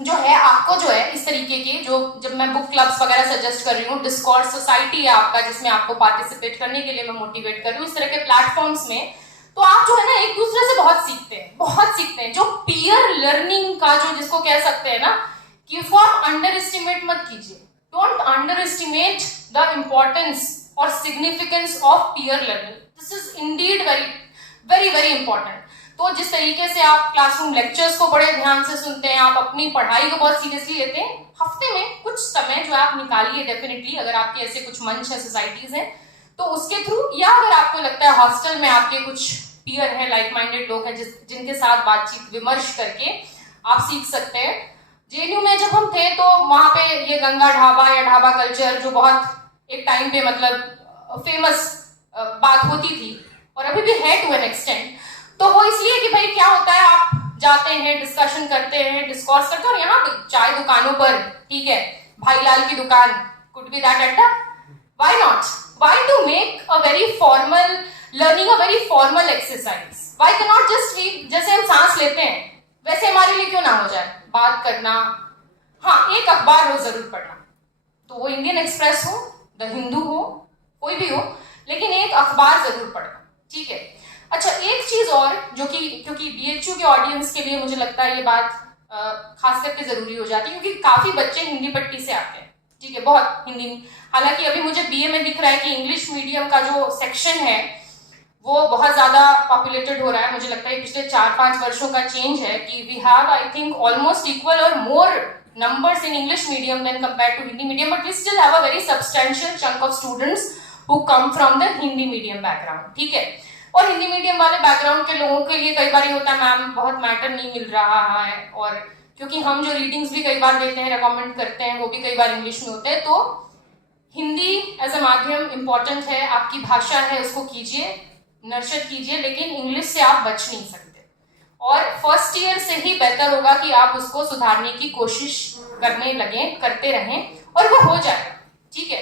जो है आपको जो है इस तरीके के जो, जब मैं बुक क्लब्स वगैरह सजेस्ट कर रही हूँ, डिस्कॉर्स सोसाइटी है आपका जिसमें आपको पार्टिसिपेट करने के लिए मैं मोटिवेट कर रही हूँ, इस तरह के प्लेटफॉर्म्स में, तो आप जो है ना एक दूसरे से बहुत सीखते हैं। जो पीयर लर्निंग का जो जिसको कह सकते हैं ना, कि उसको आप अंडर एस्टिमेट मत कीजिए। Don't underestimate the importance और significance of peer learning. This is indeed very very very important. तो जिस तरीके से आप क्लासरूम लेक्चर्स को बड़े ध्यान से सुनते हैं, आप अपनी पढ़ाई को बहुत सीरियसली लेते हैं, हफ्ते में कुछ समय जो आप निकालिए डेफिनेटली, अगर आपके ऐसे कुछ मंच है, सोसाइटीज हैं, तो उसके थ्रू, या अगर आपको लगता है हॉस्टल में आपके कुछ पीयर है, लाइक माइंडेड लोग हैं जिनके साथ बातचीत विमर्श करके आप सीख सकते हैं। जेएनयू में जब हम थे तो वहां पे ये गंगा ढाबा या ढाबा कल्चर जो बहुत एक टाइम पे मतलब फेमस बात होती थी, और अभी भी है टू एन एक्सटेंट। तो वो इसलिए कि भाई क्या होता है, आप जाते हैं, डिस्कशन करते हैं, डिस्कॉर्स करते हैं, और यहाँ चाय दुकानों पर, ठीक है, भाईलाल की दुकान, could be that at the, why not, why to make a very formal learning a very formal exercise, why can not just we, जैसे हम सांस लेते हैं वैसे हमारे लिए क्यों ना हो जाए बात करना। हाँ, एक अखबार रोज जरूर पढ़ना, तो वो इंडियन एक्सप्रेस हो, द हिंदू हो, कोई भी हो, लेकिन एक अखबार जरूर पढ़ना, ठीक है। अच्छा, एक चीज और जो कि क्योंकि बीएचयू के ऑडियंस के लिए मुझे लगता है ये बात खास करके जरूरी हो जाती है, क्योंकि काफी बच्चे हिंदी पट्टी से आते हैं, ठीक है, बहुत हिंदी। हालांकि अभी मुझे बीए में दिख रहा है कि इंग्लिश मीडियम का जो सेक्शन है वो बहुत ज्यादा पॉपुलेटेड हो रहा है। मुझे लगता है पिछले 4-5 वर्षों का चेंज है कि we have I think almost equal और more numbers in English medium than compared to Hindi medium, but we still have a very substantial chunk of students who come from the Hindi medium background, ठीक है। और Hindi medium वाले background के लोगों के लिए कई बार ये होता है मैम बहुत मैटर नहीं मिल रहा है, और क्योंकि हम जो रीडिंग्स भी कई बार देते हैं, रेकमेंड करते हैं, वो भी कई बार इंग्लिश में होते हैं, तो हिंदी एज अ माध्यम इंपॉर्टेंट है, आपकी भाषा है, उसको कीजिए, नर्चर कीजिए, लेकिन इंग्लिश से आप बच नहीं सकते। और फर्स्ट ईयर से ही बेहतर होगा कि आप उसको सुधारने की कोशिश करने लगे, करते रहें, और वो हो जाएगा, ठीक है।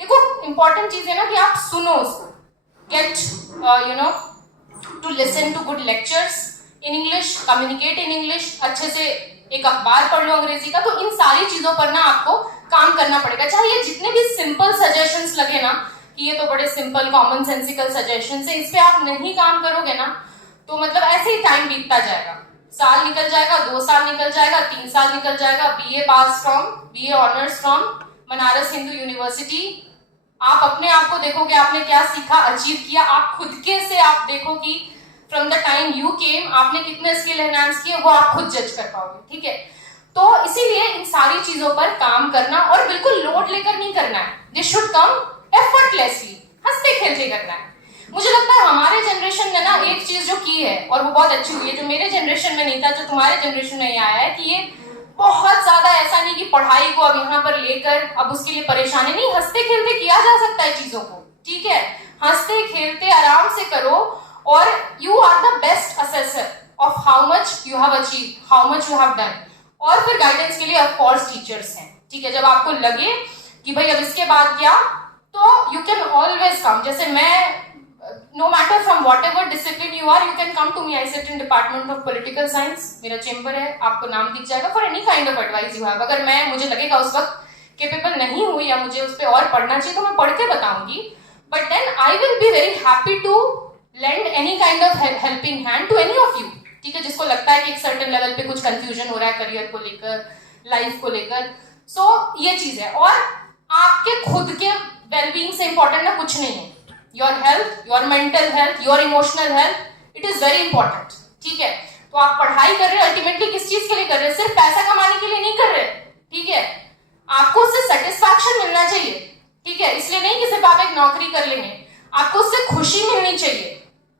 देखो इंपॉर्टेंट चीज है ना कि आप सुनो उसको, get to listen to good lectures in English, communicate in English, अच्छे से एक अखबार पढ़ लो अंग्रेजी का। तो इन सारी चीजों पर ना आपको काम करना पड़ेगा, चाहे ये जितने भी सिंपल सजेशंस लगे ना कि ये तो बड़े सिंपल कॉमन सेंसिकल सजेशंस है, इस पे आप नहीं काम करोगे ना तो मतलब ऐसे ही टाइम बीतता जाएगा, साल निकल जाएगा, 2 साल निकल जाएगा, 3 साल निकल जाएगा, BA pass from, BA honours from Banaras Hindu university. आप अपने आप को देखोगे आपने क्या सीखा, अचीव किया, आप खुद के से आप देखो कि from the time you came आपने कितने स्किल एनहांस किए, वो आप खुद जज कर पाओगे, ठीक है। तो इसीलिए इन सारी चीजों पर काम करना, और बिल्कुल लोड लेकर नहीं करना है, दिस शुड कम एफर्टलेसली, हंसते खेलते करना है। मुझे लगता है हमारे जनरेशन ने ना एक चीज जो की है और वो बहुत अच्छी हुई है, जो मेरे जनरेशन में नहीं था, जो तुम्हारे जनरेशन में ये आया है, कि ये बहुत ज्यादा ऐसा नहीं कि पढ़ाई को अब यहाँ पर लेकर अब उसके लिए परेशानी नहीं, हंसते खेलते किया जा सकता है चीजों को, ठीक है। हंसते खेलते आराम से करो, और you are the best assessor of how much you have achieve, how much you have done. और फिर गाइडेंस के लिए ऑफ कोर्स टीचर्स हैं, ठीक है। जब आपको लगे कि भाई अब इसके बाद क्या, तो यू कैन ऑलवेज कम। जैसे मैं no matter from whatever discipline you are, you can come to me. I sit in Department of Political Science, मेरा चेम्बर है, आपको नाम दिख जाएगा, for any kind of advice you have। अगर मैं मुझे लगेगा उस वक्त capable नहीं हुई या मुझे उस पर और पढ़ना चाहिए तो मैं पढ़ के बताऊंगी, but then I will be very happy to lend any kind of helping hand to any of you, ठीक है, जिसको लगता है कि एक certain level पे कुछ confusion हो रहा है करियर को लेकर, लाइफ को लेकर। so ये चीज है, और आपके खुद के वेलबींग से इंपॉर्टेंट ना कुछ नहीं है। Your health, your mental health, your emotional health, it is very important, ठीक है। तो आप पढ़ाई कर रहे हो अल्टीमेटली किस चीज के लिए कर रहे हैं, सिर्फ पैसा कमाने के लिए नहीं कर रहे, ठीक है। आपको उससे सेटिस्फैक्शन मिलना चाहिए, ठीक है, इसलिए नहीं कि सिर्फ आप एक नौकरी कर लेंगे, आपको उससे खुशी मिलनी चाहिए,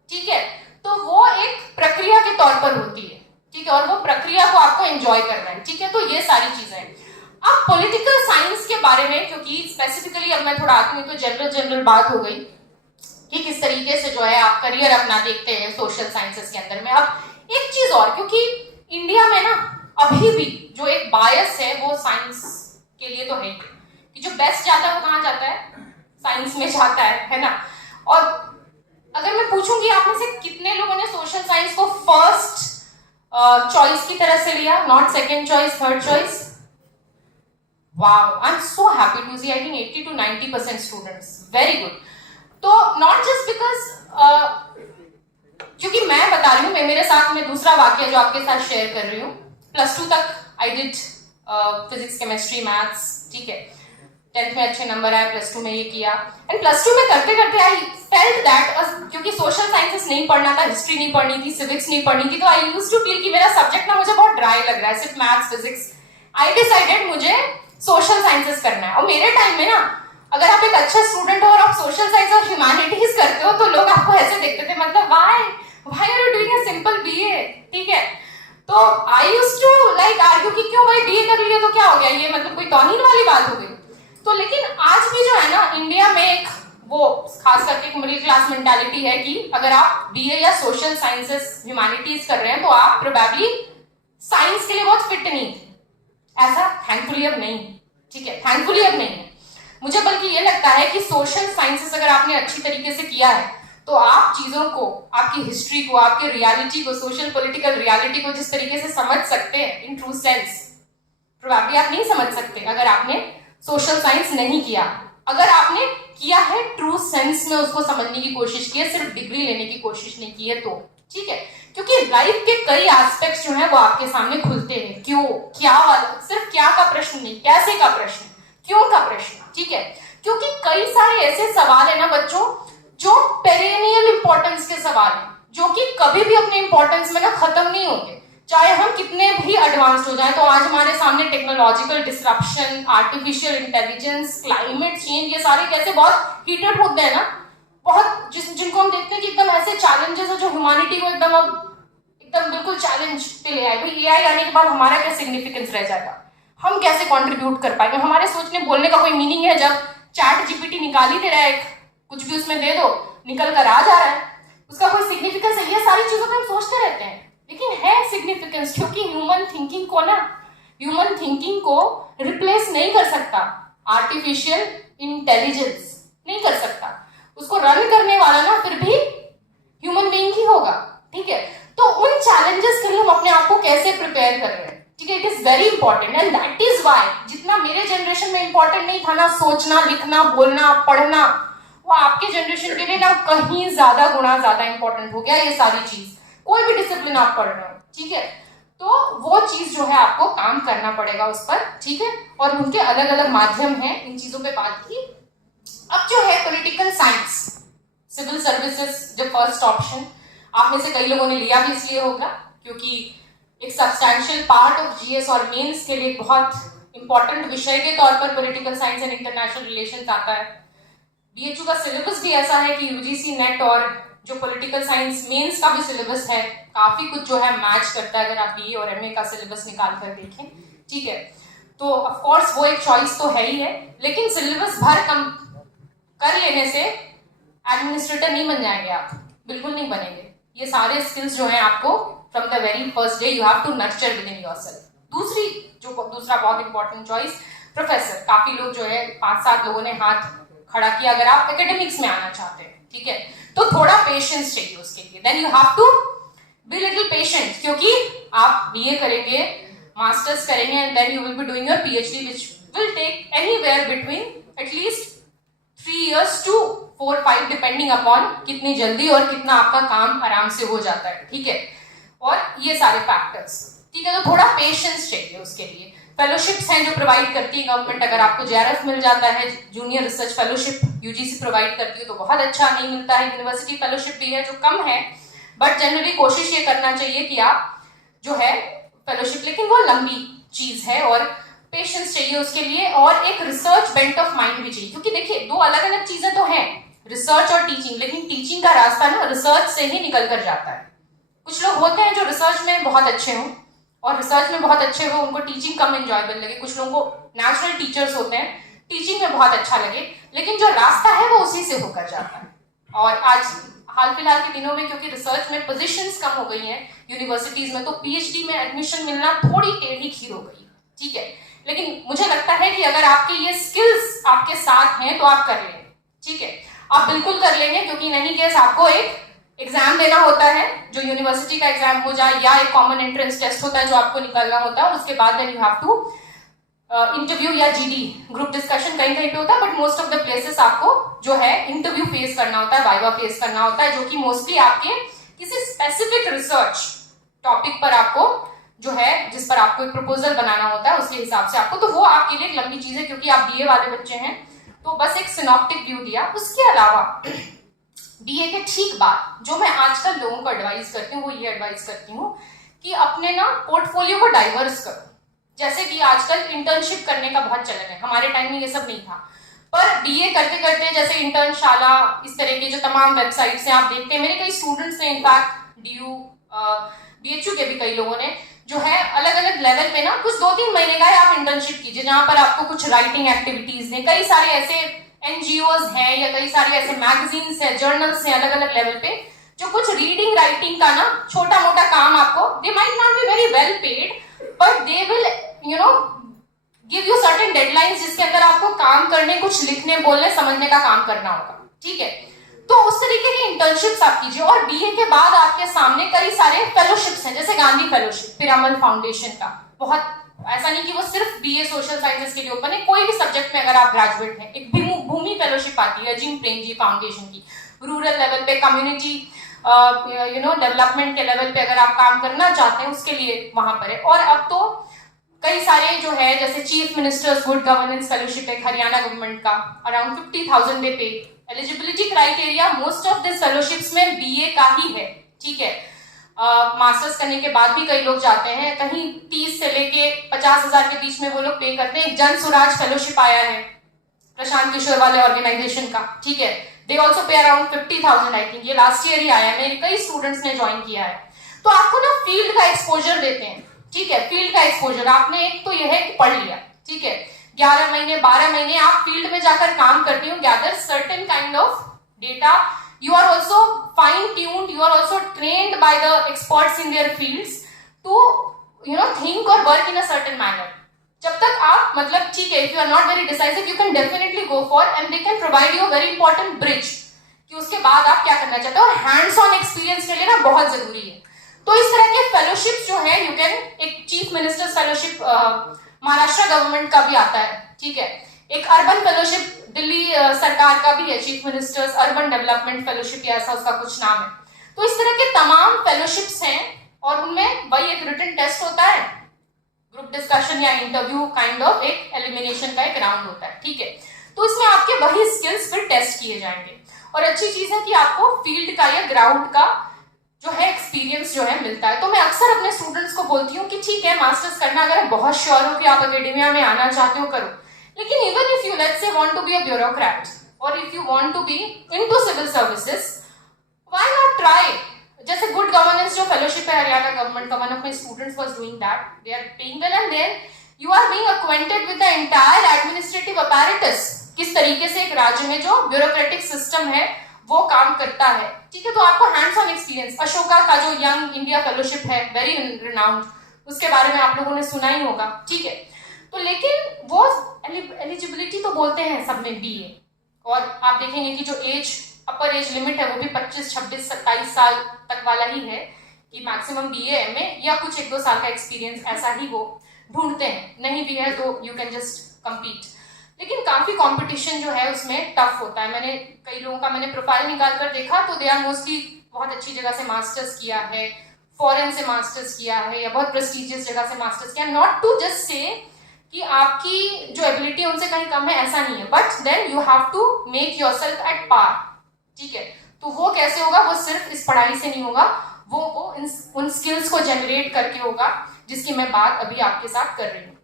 ठीक है। तो वो एक प्रक्रिया के तौर पर होती है, ठीक है, और वो प्रक्रिया को आपको एंजॉय करना है, ठीक है। तो ये सारी चीजें। अब पॉलिटिकल साइंस के बारे में, क्योंकि स्पेसिफिकली अब मैं थोड़ा आती हूँ, तो जनरल बात हो गई कि किस तरीके से जो है आप करियर अपना देखते हैं सोशल साइंसेस के अंदर में। अब एक चीज और, क्योंकि इंडिया में ना अभी भी जो एक बायस है वो साइंस के लिए तो है कि जो बेस्ट जाता है वो कहाँ जाता है, साइंस में जाता है ना। और अगर मैं पूछूंगी आप में से कितने लोगों ने सोशल साइंस को फर्स्ट चॉइस की तरह से लिया, not second choice, third choice? Wow, I am so happy to see, I think 80 to 90% students, very good. तो नॉट जस्ट बिकॉज, क्योंकि मैं बता रही हूँ, मेरे साथ में दूसरा वाक्य जो आपके साथ शेयर कर रही हूँ, +2 तक I did physics, chemistry, maths, ठीक है। 10th में अच्छे नंबर आए, +2 में ये किया, एंड +2 में करते करते आई फेल्ट दैट, क्योंकि सोशल साइंसेस नहीं पढ़ना था, हिस्ट्री नहीं पढ़नी थी, सिविक्स नहीं पढ़नी थी, तो आई यूज्ड टू फील कि मेरा सब्जेक्ट ना मुझे बहुत ड्राई लग रहा है, सिर्फ मैथ्स फिजिक्स। आई डिसाइडेड मुझे सोशल साइंसेस करना है। और मेरे टाइम में ना अगर आप एक अच्छा स्टूडेंट हो और आप सोशल साइंस और ह्यूमैनिटीज करते हो तो लोग आपको ऐसे देखते थे, मतलब why are you doing a simple BA, ठीक है। तो I used to like argue कि क्यों भाई बीए कर लिया तो क्या हो गया, ये मतलब कोई तौहीन वाली बात हो गई। तो लेकिन आज भी जो है ना इंडिया में एक वो खास करके एक मिडिल क्लास मेंटालिटी है कि अगर आप बीए या सोशल साइंसेस ह्यूमैनिटीज कर रहे हैं तो आप प्रोबेबली साइंस के लिए बहुत फिट नहीं थे। ऐसा थैंकफुली अब नहीं, ठीक है, थैंकफुली अब नहीं है। मुझे बल्कि ये लगता है कि सोशल साइंसेस अगर आपने अच्छी तरीके से किया है तो आप चीजों को, आपकी हिस्ट्री को, आपकी रियलिटी को, सोशल पॉलिटिकल रियलिटी को जिस तरीके से समझ सकते हैं इन ट्रू सेंस, प्रोबेबली आप नहीं समझ सकते अगर आपने सोशल साइंस नहीं किया। अगर आपने किया है ट्रू सेंस में उसको समझने की कोशिश की है, सिर्फ डिग्री लेने की कोशिश नहीं की है तो, ठीक है। क्योंकि लाइफ के कई एस्पेक्ट्स जो है वो आपके सामने खुलते हैं। क्यों, क्या वाला, सिर्फ क्या का प्रश्न नहीं, कैसे का प्रश्न, क्यों का प्रश्न, ठीक है। क्योंकि कई सारे ऐसे सवाल है ना बच्चों जो पेरेनियल इंपॉर्टेंस के सवाल हैं, जो कि कभी भी अपने इंपॉर्टेंस में ना खत्म नहीं होंगे, चाहे हम कितने भी एडवांस्ड हो जाएं। तो आज हमारे सामने technological disruption, artificial intelligence, climate change, ये सारे कैसे बहुत हीटेड मुद्दे हैं ना, बहुत जिनको हम देखते हैं कि एकदम ऐसे चैलेंजेस है जो ह्यूमैनिटी को एकदम बिल्कुल चैलेंज पे ले आए। भाई एआई आने के बाद हमारा क्या सिग्निफिकेंस रह जाएगा, हम कैसे कंट्रीब्यूट कर पाएंगे, हमारे सोचने बोलने का कोई मीनिंग है जब चैट जीपीटी निकाल ही दे रहा है, कुछ भी उसमें दे दो निकल कर आ जा रहा है, उसका कोई सिग्निफिकेंस है? ये सारी चीजों पे हम सोचते रहते हैं, लेकिन है सिग्निफिकेंस, क्योंकि ह्यूमन थिंकिंग को रिप्लेस नहीं कर सकता आर्टिफिशियल इंटेलिजेंस, नहीं कर सकता। उसको रन करने वाला ना फिर भी ह्यूमन बीइंग ही होगा, ठीक है। तो उन चैलेंजेस के लिए हम अपने आप को कैसे प्रिपेयर कर रहे हैं, ठीक है, it is very important. And that is why जितना मेरे जनरेशन में इंपॉर्टेंट नहीं था ना सोचना, लिखना, बोलना, पढ़ना, वो आपके जनरेशन के लिए ना कहीं ज्यादा गुना ज्यादा इंपॉर्टेंट हो गया ये सारी चीज। कोई भी डिसिप्लिन आप पढ़ रहे हो, ठीक है, तो वो चीज जो है आपको काम करना पड़ेगा उस पर, ठीक है। और उनके अलग अलग माध्यम हैं, इन चीजों पे बात की। अब जो है पॉलिटिकल साइंस, सिविल सर्विसेज जो फर्स्ट ऑप्शन, आप में से कई लोगों ने लिया भी इसलिए होगा क्योंकि एक सब्सटैंशियल पार्ट ऑफ जीएस और मेंस के लिए बहुत इंपॉर्टेंट विषय के तौर पर political science and international relations आता है। बीएचयू का सिलेबस भी ऐसा है कि यूजीसी नेट और जो पॉलिटिकल साइंस मेंस का भी सिलेबस है काफी कुछ जो है मैच करता है, अगर आप बीए और एमए का सिलेबस निकाल कर देखें, ठीक है। तो ऑफ कोर्स वो एक चॉइस तो है ही है, लेकिन सिलेबस भर कम कर लेने से एडमिनिस्ट्रेटर नहीं बन जाएंगे आप, बिल्कुल नहीं बनेंगे। ये सारे स्किल्स जो हैं आपको from the very first day you have to nurture within yourself. दूसरा बहुत इंपॉर्टेंट चॉइस प्रोफेसर। काफी लोग जो है 5-7 लोगों ने हाथ खड़ा किया अगर आप एकेडमिक्स में आना चाहते हैं, ठीक है, तो थोड़ा पेशेंस चाहिए उसके लिए। Then you have to be little patient, क्योंकि आप बीए करेंगे, मास्टर्स करेंगे and then you will be doing your PhD which will take anywhere between at least 3 years to 4-5 depending upon कितनी जल्दी और कितना आपका काम आराम से हो जाता है, ठीक है। और ये सारे फैक्टर्स, ठीक है, तो थोड़ा पेशेंस चाहिए उसके लिए। फेलोशिप्स हैं जो प्रोवाइड करती है गवर्नमेंट, अगर आपको जेआरएफ मिल जाता है, junior research fellowship UGC provide करती है तो बहुत अच्छा। नहीं मिलता है, यूनिवर्सिटी फेलोशिप भी है जो कम है, बट जनरली कोशिश ये करना चाहिए कि आप जो है फेलोशिप, लेकिन वो लंबी चीज है और पेशेंस चाहिए उसके लिए, और एक रिसर्च बेंट ऑफ माइंड भी चाहिए, क्योंकि देखिए 2 अलग अलग चीजें तो हैं, रिसर्च और टीचिंग, लेकिन टीचिंग का रास्ता ना रिसर्च से ही निकल कर जाता है। कुछ लोग होते हैं जो रिसर्च में बहुत अच्छे हों और रिसर्च में बहुत अच्छे हो, उनको टीचिंग कम एंजॉयबल लगे। कुछ लोगों को नेचुरल टीचर्स होते हैं, टीचिंग में बहुत अच्छा लगे, लेकिन जो रास्ता है वो उसी से होकर जाता है। और आज हाल फिलहाल के दिनों में क्योंकि रिसर्च में पोजीशंस कम हो गई हैं यूनिवर्सिटीज में, तो पीएचडी में एडमिशन मिलना थोड़ी टेढ़ी खीर हो गई, ठीक है। लेकिन मुझे लगता है कि अगर आपके ये स्किल्स आपके साथ हैं तो आप कर लेंगे, ठीक है, आप बिल्कुल कर लेंगे, क्योंकि नहीं केस आपको एक एग्जाम देना होता है जो यूनिवर्सिटी का एग्जाम हो जाए, या एक कॉमन एंट्रेंस टेस्ट होता है जो आपको निकालना होता है, उसके बाद then you have to interview या जीडी ग्रुप डिस्कशन कहीं कहीं पे होता है, but most of the places आपको जो है इंटरव्यू फेस करना होता है, वाइवा फेस करना होता है, जो कि मोस्टली आपके किसी स्पेसिफिक रिसर्च टॉपिक पर आपको जो है, जिस पर आपको एक प्रपोजल बनाना होता है उसके हिसाब से आपको, तो वो आपके लिए एक लंबी चीज है क्योंकि आप बीए वाले बच्चे हैं, तो बस एक सिनॉप्टिक व्यू दिया। उसके अलावा बीए के ठीक बाद जो मैं आजकल लोगों को एडवाइस करती हूँ वो ये एडवाइस करती हूँ कि अपने ना पोर्टफोलियो को डाइवर्स करो। जैसे कि आजकल इंटर्नशिप करने का बहुत चलन है, हमारे टाइम में ये सब नहीं था, पर बीए करते करते जैसे इंटर्नशाला, इस तरह के जो तमाम वेबसाइट्स हैं आप देखते हैं, मेरे कई स्टूडेंट्स ने, इनफैक्ट डीयू बीएचयू के भी कई लोगों ने जो है अलग अलग लेवल पे ना कुछ 2-3 महीने का है आप इंटर्नशिप कीजिए, जहां पर आपको कुछ राइटिंग एक्टिविटीज हैं, कई सारे ऐसे एनजीओज हैं या कई सारे ऐसे मैगजीन्स हैं, जर्नल्स हैं अलग अलग लेवल पे, जो कुछ रीडिंग राइटिंग का ना छोटा मोटा काम आपको, they might not be very well paid but they will you know give you certain deadlines जिसके अंदर आपको काम करने, कुछ लिखने, बोलने, समझने का काम करना होगा, ठीक है। तो उस तरीके की इंटर्नशिप्स आप कीजिए। और बीए के बाद आपके सामने कई सारे फेलोशिप्स हैं, जैसे गांधी फेलोशिप, पिरामल फाउंडेशन का, बहुत ऐसा नहीं कि वो सिर्फ बीए सोशल साइंसेस के लिए ओपन है, कोई भी सब्जेक्ट में अगर आप ग्रेजुएट हैं। एक भूमि फेलोशिप आती है अजीम प्रेमजी फाउंडेशन की, रूरल लेवल पे, कम्युनिटी डेवलपमेंट के लेवल पे अगर आप काम करना चाहते हैं उसके लिए वहां पर है। और अब तो कई सारे जो है जैसे chief ministers good governance fellowship है हरियाणा गवर्नमेंट का, अराउंड 50,000 दे पे, eligibility criteria most of this fellowships में BA का ही है, ठीक है। मास्टर्स करने के बाद भी कई लोग जाते हैं, कहीं 30 से लेके 50,000 के बीच में वो लोग पे करते हैं। एक जन स्वराज फेलोशिप आया है प्रशांत किशोर वाले ऑर्गेनाइजेशन का, ठीक है, दे ऑल्सो पे अराउंड 50,000 आई थिंक, ये लास्ट ईयर ही आया है, मेरे कई स्टूडेंट्स ने ज्वाइन किया है। तो आपको ना फील्ड का एक्सपोजर देते हैं, ठीक है, फील्ड का एक्सपोजर। आपने एक तो यह है कि पढ़ लिया, ठीक है, 11 महीने 12 महीने आप फील्ड में जाकर काम करते हो, gather certain kind of data, you are also fine tuned, you are also trained by the experts in their fields to think or work in a certain manner. जब तक आप मतलब ठीक है, if you are not very decisive you can definitely go for and they can provide you a very important bridge कि उसके बाद आप क्या करना चाहते हो, और हैंड्स ऑन एक्सपीरियंस के लिए ना बहुत जरूरी है। तो इस तरह के फेलोशिप जो है यू कैन, एक chief ministers fellowship Maharashtra government का भी आता है, ठीक है, एक अर्बन फेलोशिप दिल्ली सरकार का भी है, chief ministers urban development fellowship या ऐसा उसका कुछ नाम है। तो इस तरह के तमाम फेलोशिप्स हैं और उनमें वही एक रिटन टेस्ट होता है, ग्रुप डिस्कशन या इंटरव्यू काइंड ऑफ एक एलिमिनेशन का एक राउंड होता है, ठीक है। तो इसमें आपके वही स्किल्स फिर टेस्ट किए जाएंगे और अच्छी चीज है कि आपको फील्ड का या ग्राउंड का जो है एक्सपीरियंस जो है मिलता है। तो मैं अक्सर अपने स्टूडेंट्स को बोलती हूँ कि ठीक है मास्टर्स करना, अगर आप बहुत श्योर हो कि आप एकेडेमिया में आना चाहते हो करो, लेकिन even if you let's say want to be a bureaucrat और if you want to be into civil services, why not try. जैसे गुड गवर्नेंस जो फेलोशिप है हरियाणा गवर्नमेंट का, one of my students was doing that, they are paying well and then you are being acquainted with the entire administrative apparatus, किस तरीके से एक राज्य में जो ब्यूरोक्रेटिक सिस्टम है वो काम करता है, ठीक है। तो आपको हैंड्स ऑन एक्सपीरियंस, अशोका का जो यंग इंडिया फेलोशिप है वेरी रिनाउंड, उसके बारे में आप लोगों ने सुना ही होगा, ठीक है। तो लेकिन वो एलिजिबिलिटी तो बोलते हैं सब में BA, और आप देखेंगे कि जो एज अपर एज लिमिट है वो भी 25, 26, 27 साल तक वाला ही है कि मैक्सिमम BA MA या कुछ 1-2 साल का एक्सपीरियंस ऐसा ही वो ढूंढते हैं, नहीं भी है तो यू कैन जस्ट कम्पीट। लेकिन काफी कंपटीशन जो है उसमें टफ होता है। मैंने कई लोगों का मैंने प्रोफाइल निकाल कर देखा तो दे आर मोस्टली बहुत अच्छी जगह से मास्टर्स किया है, फॉरेन से मास्टर्स किया है या बहुत प्रेस्टिजियस जगह से मास्टर्स किया, नॉट टू जस्ट से कि आपकी जो एबिलिटी है उनसे कहीं कम है, ऐसा नहीं है, but then you have to make yourself at par, ठीक है। तो वो कैसे होगा, वो सिर्फ इस पढ़ाई से नहीं होगा, वो उन स्किल्स को जनरेट करके होगा जिसकी मैं बात अभी आपके साथ कर रही हूँ।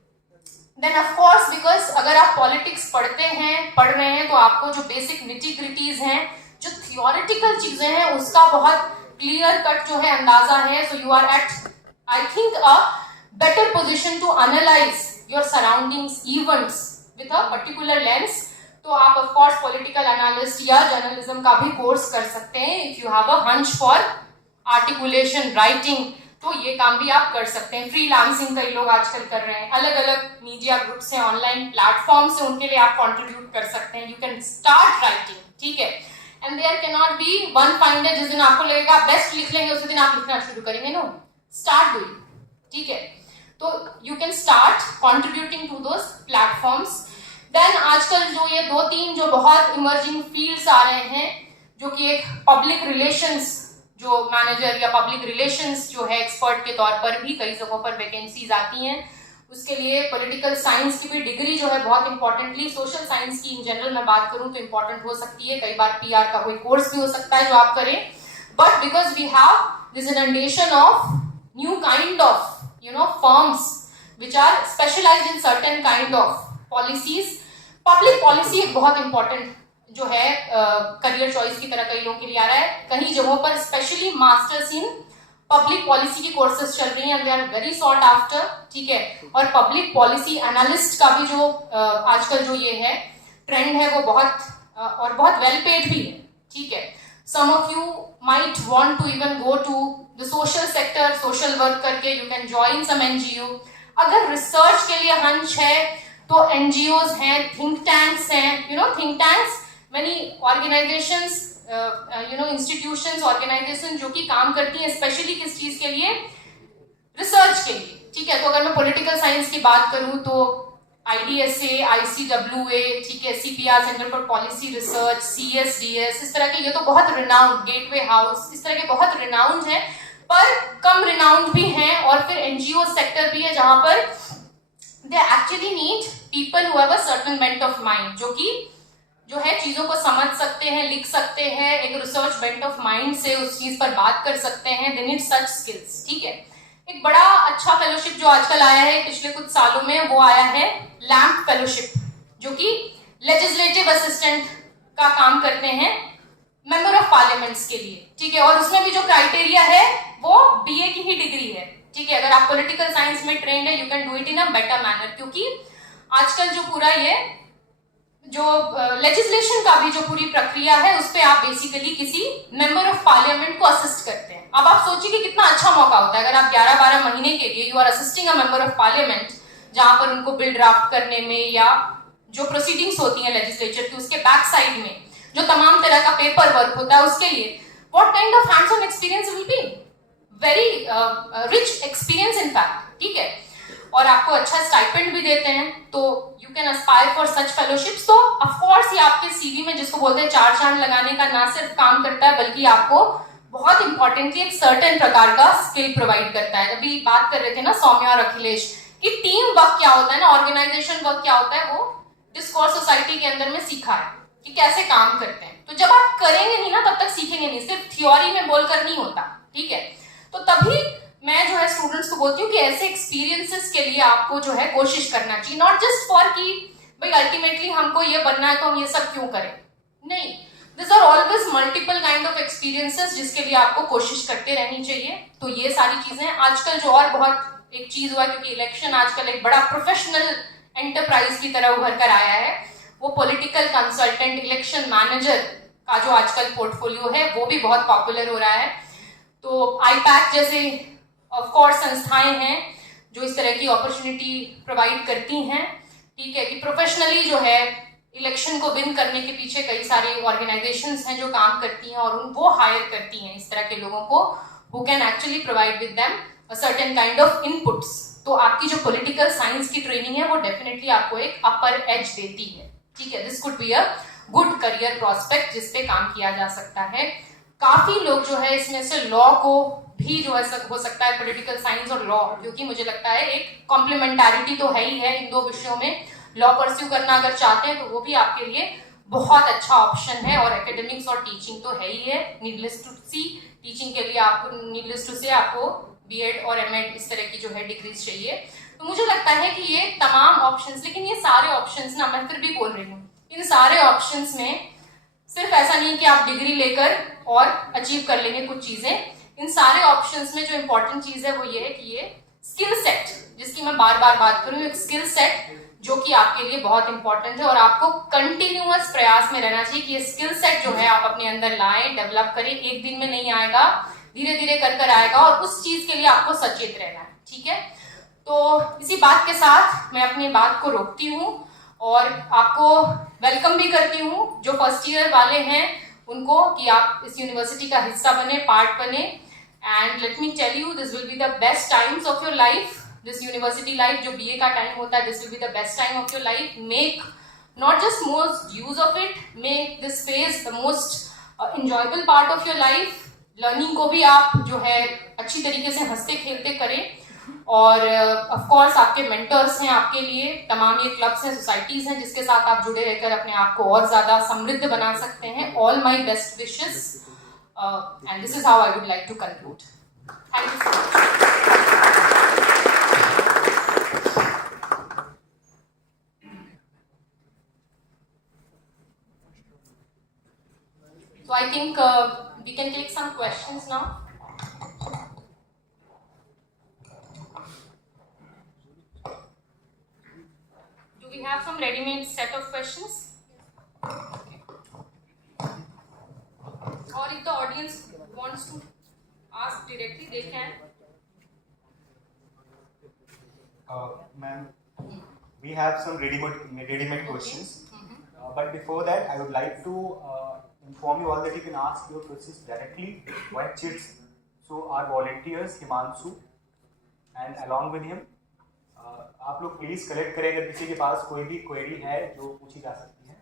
देन ऑफ कोर्स बिकॉज अगर आप पॉलिटिक्स पढ़ रहे हैं तो आपको जो बेसिक निटी-ग्रिटीज हैं, जो थियोरिटिकल चीजें हैं उसका बहुत क्लियर कट जो है अंदाजा है। So you are at I think a better position to analyse your surroundings events with a particular lens. तो आप ऑफ कोर्स पॉलिटिकल एनालिस्ट या जर्नलिज्म का भी कोर्स कर सकते हैं if you have a hunch for articulation writing, तो ये काम भी आप कर सकते हैं। फ्रीलांसिंग कई लोग आजकल कर रहे हैं, अलग अलग मीडिया ग्रुप्स हैं, ऑनलाइन प्लेटफॉर्म से उनके लिए आप कंट्रीब्यूट कर सकते हैं। यू कैन स्टार्ट राइटिंग, ठीक है, and there can not be one fine day जिस दिन आपको लगेगा आप बेस्ट लिख लेंगे उसी दिन आप लिखना शुरू करेंगे, नो, स्टार्ट डूइंग, ठीक है। तो you can start contributing to those platforms. Then आजकल जो ये 2-3 जो बहुत इमर्जिंग फील्ड्स आ रहे हैं, जो कि एक पब्लिक रिलेशंस जो मैनेजर या पब्लिक रिलेशंस जो है एक्सपर्ट के तौर पर भी कई जगहों पर वैकेंसीज आती हैं, उसके लिए पॉलिटिकल साइंस की भी डिग्री जो है बहुत इंपॉर्टेंटली, सोशल साइंस की इन जनरल मैं बात करूं तो इंपॉर्टेंट हो सकती है, कई बार PR का कोई कोर्स भी हो सकता है जो आप करें, but because we have this inundation of new kind of firms which are specialized in certain kind of policies, public policy एक बहुत इंपॉर्टेंट जो है करियर चॉइस की तरह कई लोगों के लिए आ रहा है। कई जगहों पर specially masters in public policy की कोर्सेज चल रही हैं, they are very sought after, ठीक है। और पब्लिक पॉलिसी एनालिस्ट का भी जो आजकल जो ये है ट्रेंड है वो बहुत और बहुत वेल पेड भी है, ठीक है। Some of you might want to even go to the social sector, social work करके you can join some NGO। अगर रिसर्च के लिए हंच है तो NGOs हैं, थिंक टैंक्स हैं, think tanks, many organizations, institutions, organizations जो कि काम करती हैं स्पेशली किस चीज के लिए, रिसर्च के लिए, ठीक है। तो अगर मैं पॉलिटिकल साइंस की बात करूं तो IDSA, ICWA, ठीक है, CPR centre for policy research, CSDS, इस तरह के ये तो बहुत रिनाउंड, गेटवे हाउस, इस तरह के बहुत रिनाउंड हैं, पर कम रिनाउंड भी हैं। और फिर NGO सेक्टर भी है जहां पर they actually need people who have a certain bent of mind, जो कि जो है चीजों को समझ सकते हैं, लिख सकते हैं, एक रिसर्च बेंट ऑफ माइंड से उस चीज पर बात कर सकते हैं, दे नीड सच स्किल्स, ठीक है। एक बड़ा अच्छा फेलोशिप जो आजकल आया है पिछले कुछ सालों में, वो आया है लैम्प फेलोशिप, जो कि लेजिस्लेटिव असिस्टेंट का काम करते हैं मेंबर ऑफ पार्लियामेंट्स के लिए, ठीक है। और उसमें भी जो क्राइटेरिया है वो बीए की ही डिग्री है, ठीक है। अगर आप पॉलिटिकल साइंस में ट्रेंड है, you can do it in a better manner, क्योंकि आजकल जो पूरा ये जो लेजिस्लेशन का भी जो पूरी प्रक्रिया है उस पे आप बेसिकली किसी मेंबर ऑफ पार्लियामेंट को असिस्ट करते हैं। अब आप सोचिए कि कितना अच्छा मौका होता है अगर आप 11-12 महीने के लिए you are assisting a member of parliament, जहां पर उनको बिल ड्राफ्ट करने में या जो प्रोसीडिंग्स होती हैं लेजिस्लेचर की उसके बैक साइड में जो तमाम तरह का पेपर वर्क होता है उसके लिए, what kind of hands on experience will be very rich experience in fact, ठीक है। और आपको अच्छा स्टाइपेंड भी देते हैं, तो you can Aspire for such fellowships. तो ऑफ कोर्स ये आपके सीवी में, जिसको बोलते हैं 4 चांद लगाने का, ना सिर्फ काम करता है बल्कि आपको बहुत इंपॉर्टेंटली एक सर्टेन प्रकार का स्किल प्रोवाइड करता है। अभी बात कर रहे थे ना सौम्या और अखिलेश कि टीम वर्क क्या होता है ना, ऑर्गेनाइजेशन वर्क क्या होता है, वो डिस्कोर्स सोसाइटी के अंदर में सीखा है कि कैसे काम करते हैं। तो जब आप करेंगे नहीं ना तब तक सीखेंगे नहीं, सिर्फ थ्योरी में बोलकर नहीं होता, ठीक है। तो तभी मैं जो है स्टूडेंट्स को बोलती हूँ कि ऐसे एक्सपीरियंसेस के लिए आपको जो है कोशिश करना चाहिए, नॉट जस्ट फॉर कि भाई अल्टीमेटली हमको ये बनना है तो हम ये सब क्यों करें, नहीं। This are always multiple kind of experiences जिसके लिए आपको कोशिश करते रहनी चाहिए। तो ये सारी चीजें आजकल जो और बहुत एक चीज हुआ, क्योंकि इलेक्शन आजकल एक बड़ा प्रोफेशनल एंटरप्राइज की तरह उभर कर आया है, वो पॉलिटिकल कंसल्टेंट, इलेक्शन मैनेजर का जो आजकल पोर्टफोलियो है वो भी बहुत पॉपुलर हो रहा है। तो आईपैक जैसे ऑफ कोर्स संस्थाएं हैं जो इस तरह की अपॉर्चुनिटी प्रोवाइड करती हैं, ठीक है, कि प्रोफेशनली जो है इलेक्शन को विन करने के पीछे कई सारी ऑर्गेनाइजेशंस हैं जो काम करती हैं और वो हायर करती हैं इस तरह के लोगों को who can actually provide with them a certain kind of inputs. तो आपकी जो पॉलिटिकल साइंस की ट्रेनिंग है वो डेफिनेटली आपको एक अपर एज देती है, ठीक है। This could be a good career prospect जिस पे काम किया जा सकता है। काफी लोग जो है इसमें से लॉ को भी जो है हो सकता है, पॉलिटिकल साइंस और लॉ, क्योंकि मुझे लगता है एक कॉम्प्लीमेंटारिटी तो है ही है इन दो विषयों में। लॉ परस्यू करना अगर चाहते हैं तो वो भी आपके लिए बहुत अच्छा ऑप्शन है, और एकेडमिक्स और टीचिंग तो है ही है। नीडलेस टू सी, टीचिंग के लिए आपको नीडलेस टू से आपको बीएड और एमएड इस तरह की जो है डिग्रीज चाहिए। तो मुझे लगता है कि ये तमाम ऑप्शंस, लेकिन ये सारे ऑप्शंस ना, मैं फिर भी बोल रही हूँ, इन सारे ऑप्शंस में सिर्फ ऐसा नहीं कि आप डिग्री लेकर और अचीव कर लेंगे कुछ चीजें। इन सारे ऑप्शंस में जो इंपॉर्टेंट चीज है वो ये है कि ये स्किल सेट, जिसकी मैं बार बार बात करूँ, एक स्किल सेट जो कि आपके लिए बहुत इंपॉर्टेंट है, और आपको कंटिन्यूअस प्रयास में रहना चाहिए कि ये स्किल सेट जो है आप अपने अंदर लाएं, डेवलप करें। एक दिन में नहीं आएगा, धीरे धीरे कर कर आएगा, और उस चीज के लिए आपको सचेत रहना है, ठीक है। तो इसी बात के साथ मैं अपनी बात को रोकती हूँ और आपको वेलकम भी करती हूँ जो फर्स्ट ईयर वाले हैं उनको, कि आप इस यूनिवर्सिटी का हिस्सा बने, पार्ट बने। And let me tell you, this will be the best times of your life. This university life जो बीए का टाइम होता है, this will be the best time of your life. Make not just most use of it, make this phase the most enjoyable part of your life. Learning को भी आप जो है अच्छी तरीके से हंसते खेलते करें, और ऑफ कोर्स आपके मेंटर्स हैं आपके लिए, तमाम ये क्लब्स हैं, सोसाइटीज हैं जिसके साथ आप जुड़े रहकर अपने आप को और ज्यादा समृद्ध बना सकते हैं। All my best wishes, and this is how I would like to conclude. Thank you so much. So I think we can take some questions now. Do we have some ready-made set of questions? Okay. Or if the audience wants to ask directly, they can. Ma'am, we have some ready-made questions. But before that, I would like to inform you all that you can ask your questions directly via chats. So our volunteers Himanshu and along with him, आप लोग please collect करें अगर किसी के पास कोई भी query है जो पूछी जा सकती है।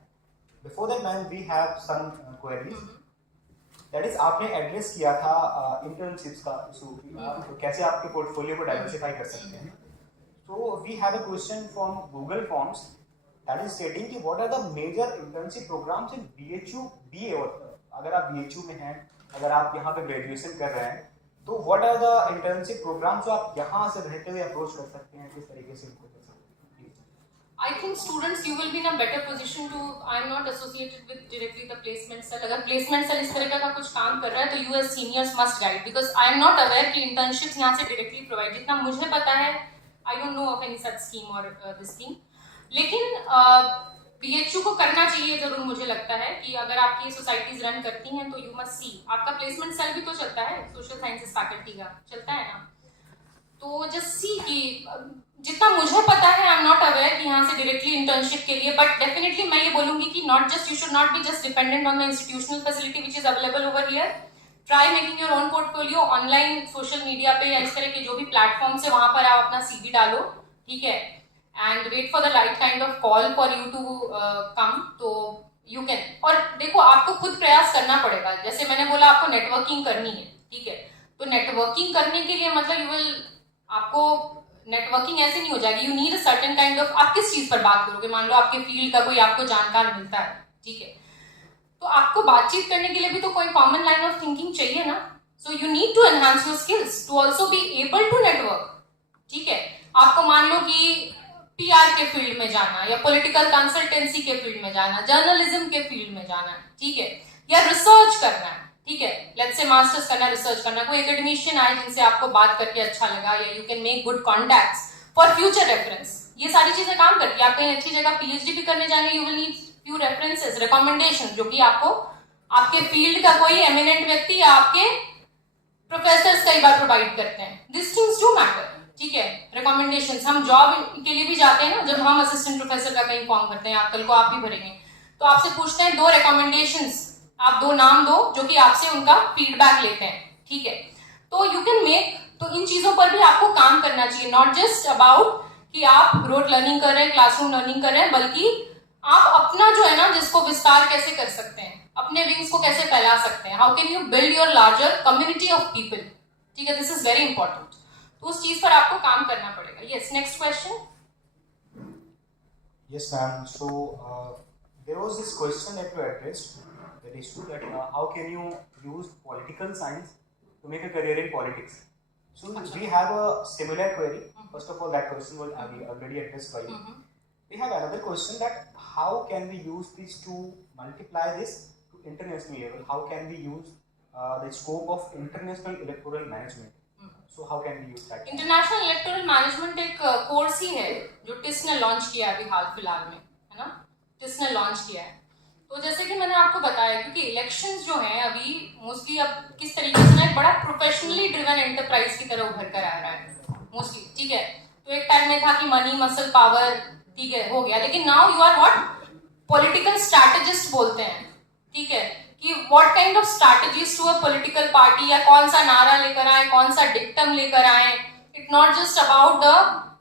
Before that ma'am we have some queries, that is आपने एड्रेस किया था इंटर्नशिप्स का इशू, तो कैसे आपके पोर्टफोलियो को डाइवर्सिफाई कर सकते हैं। So we have a question from Google Forms that is stating कि what are the major internship programs in BHU BA, और अगर आप BHU में हैं, अगर आप यहाँ पे ग्रेजुएशन कर रहे हैं, तो what are the internship programs जो आप यहाँ से रहते हुए अप्रोच कर सकते हैं, किस तरीके से इनको कर सकते हैं? I think students you will be in a better position to, I am not associated with directly the placement cell. अगर placement cell इस तरह का कुछ काम कर रहा है तो you as seniors must guide, because I am not aware कि internships यहाँ से directly provide, जितना मुझे पता है I don't know of any such scheme or this thing. लेकिन BHU को करना चाहिए जरूर, मुझे लगता है कि अगर आपकी सोसाइटीज रन करती हैं तो यू मस्ट सी, आपका प्लेसमेंट सेल भी तो चलता है, सोशल साइंसेस फैकल्टी का चलता है ना, तो जस्ट सी कि जितना मुझे पता है आई एम नॉट अवेयर कि यहाँ से डायरेक्टली इंटर्नशिप के लिए, बट डेफिनेटली मैं ये बोलूंगी कि not just, you should not be just dependent on the institutional facility which is available over here. Try making your own portfolio online, social media पे या इस तरह के जो भी प्लेटफॉर्म है वहां पर आप अपना सीवी डालो, ठीक है, and wait for the right kind of call for you to come, तो यू कैन. और देखो आपको खुद प्रयास करना पड़ेगा, जैसे मैंने बोला आपको नेटवर्किंग करनी है, ठीक है, तो नेटवर्किंग करने के लिए मतलब यू विल, आपको नेटवर्किंग ऐसे नहीं हो जाएगी, you need a certain kind of, आप किस चीज पर बात करोगे, मान लो आपके फील्ड का कोई आपको जानकार मिलता है, ठीक है, तो आपको बातचीत करने के लिए भी तो कोई कॉमन लाइन ऑफ थिंकिंग चाहिए ना, so you need to enhance your skills to also be able to network, ठीक है. आपको मान लो कि PR के फील्ड में जाना या पॉलिटिकल कंसल्टेंसी के फील्ड में जाना, जर्नलिज्म के फील्ड में जाना, ठीक है, या रिसर्च करना है, ठीक है, लेट्स से मास्टर्स करना, रिसर्च करना, कोई एकेडमिशियन आए जिनसे आपको बात करके अच्छा लगा, या you can make good contacts for future reference, ये सारी चीजें काम करती है. आप कहीं अच्छी जगह PhD भी करने जाएंगे, you will need few references, recommendation, जो कि आपको आपके फील्ड का कोई एमिनेंट व्यक्ति या आपके प्रोफेसर्स कई बार प्रोवाइड करते हैं. दिस थिंग्स डू मैटर, ठीक है. रिकमेंडेशंस, हम जॉब के लिए भी जाते हैं ना, जब हम असिस्टेंट प्रोफेसर का कहीं फॉर्म करते हैं, कल को आप भी भरेंगे, तो आपसे पूछते हैं 2 रिकमेंडेशंस, आप 2 नाम दो जो कि आपसे उनका फीडबैक लेते हैं, ठीक है, तो यू कैन मेक, तो इन चीजों पर भी आपको काम करना चाहिए, नॉट जस्ट अबाउट कि आप रोड लर्निंग कर रहे हैं, क्लासरूम लर्निंग कर रहे हैं, बल्कि आप अपना जो है ना, जिसको विस्तार कैसे कर सकते हैं, अपने विंग्स को कैसे फैला सकते हैं, how can you build your larger community of people, ठीक है, दिस इज वेरी इंपॉर्टेंट. तो उस चीज पर आपको काम करना पड़ेगा. Yes, next question. Yes, ma'am. So there was this question that you addressed, that issue that how can you use political science to make a career in politics? So we have a similar query. First of all, that question was already addressed by you. We have another question that how can we use this to multiply this to international level? How can we use the scope of international electoral management? So how can we use that? International electoral management एक course ही है जो TISS ने launch किया है अभी हाल फिलहाल में, है ना, टिस ने लॉन्च किया है. तो जैसे कि मैंने आपको बताया, क्योंकि इलेक्शंस जो हैं अभी मोस्टली अब किस तरीके से ना एक बड़ा प्रोफेशनली ड्रिवन एंटरप्राइज की तरह उभर कर आ रहा है मोस्टली, ठीक है. तो एक टाइम में था कि मनी मसल पावर, ठीक है, हो गया, लेकिन now you are what, political strategist बोलते हैं, ठीक है, कि what kind of strategies to a political party, या कौन सा नारा लेकर आए, कौन सा डिक्टम लेकर आए. It not just about the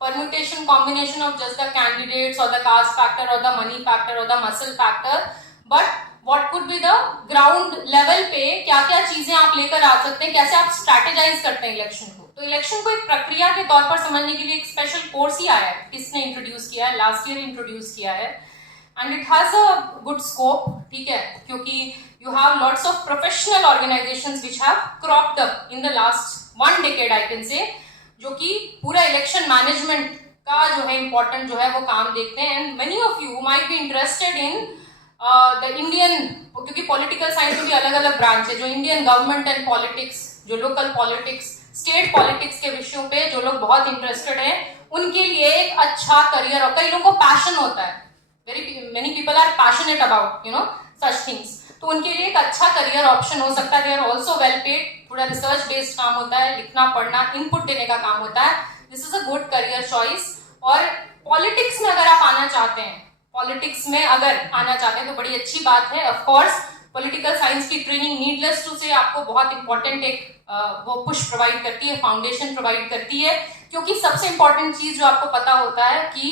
permutation combination of just the candidates और द कास्ट फैक्टर और द मनी फैक्टर और the muscle factor, but what could be the ground level पे क्या क्या चीजें आप लेकर आ सकते हैं, कैसे आप स्ट्रैटेजाइज करते हैं इलेक्शन को. तो इलेक्शन को एक प्रक्रिया के तौर पर समझने के लिए एक स्पेशल कोर्स ही आया है, किसने इंट्रोड्यूस किया है, लास्ट ईयर इंट्रोड्यूस किया है, and it has a good scope, ठीक है, क्योंकि you have lots of professional organizations which have cropped up in the last 1 decade, I can say, जो कि पूरा इलेक्शन मैनेजमेंट का जो है इम्पोर्टेंट जो है वो काम देखते हैं. And many of you might be interested in the Indian, क्योंकि पॉलिटिकल साइंस में भी अलग अलग ब्रांच है, जो इंडियन गवर्नमेंट एंड पॉलिटिक्स, जो लोकल पॉलिटिक्स, स्टेट पॉलिटिक्स के विषयों पे जो लोग बहुत इंटरेस्टेड हैं, उनके लिए एक अच्छा करियर, और कई लोगों को पैशन होता है, very many people are passionate about you know such things, तो उनके लिए एक अच्छा करियर ऑप्शन हो सकता है. They are also well paid, थोड़ा रिसर्च बेस्ड काम होता है, लिखना पढ़ना, इनपुट देने का काम होता है. This is a good career choice. और पॉलिटिक्स में अगर आप आना चाहते हैं, पॉलिटिक्स में अगर आना चाहते हैं तो बड़ी अच्छी बात है. ऑफ कोर्स पॉलिटिकल साइंस की ट्रेनिंग नीडलेस टू से आपको बहुत इंपॉर्टेंट एक वो पुश प्रोवाइड करती है, फाउंडेशन प्रोवाइड करती है, क्योंकि सबसे इंपॉर्टेंट चीज जो आपको पता होता है कि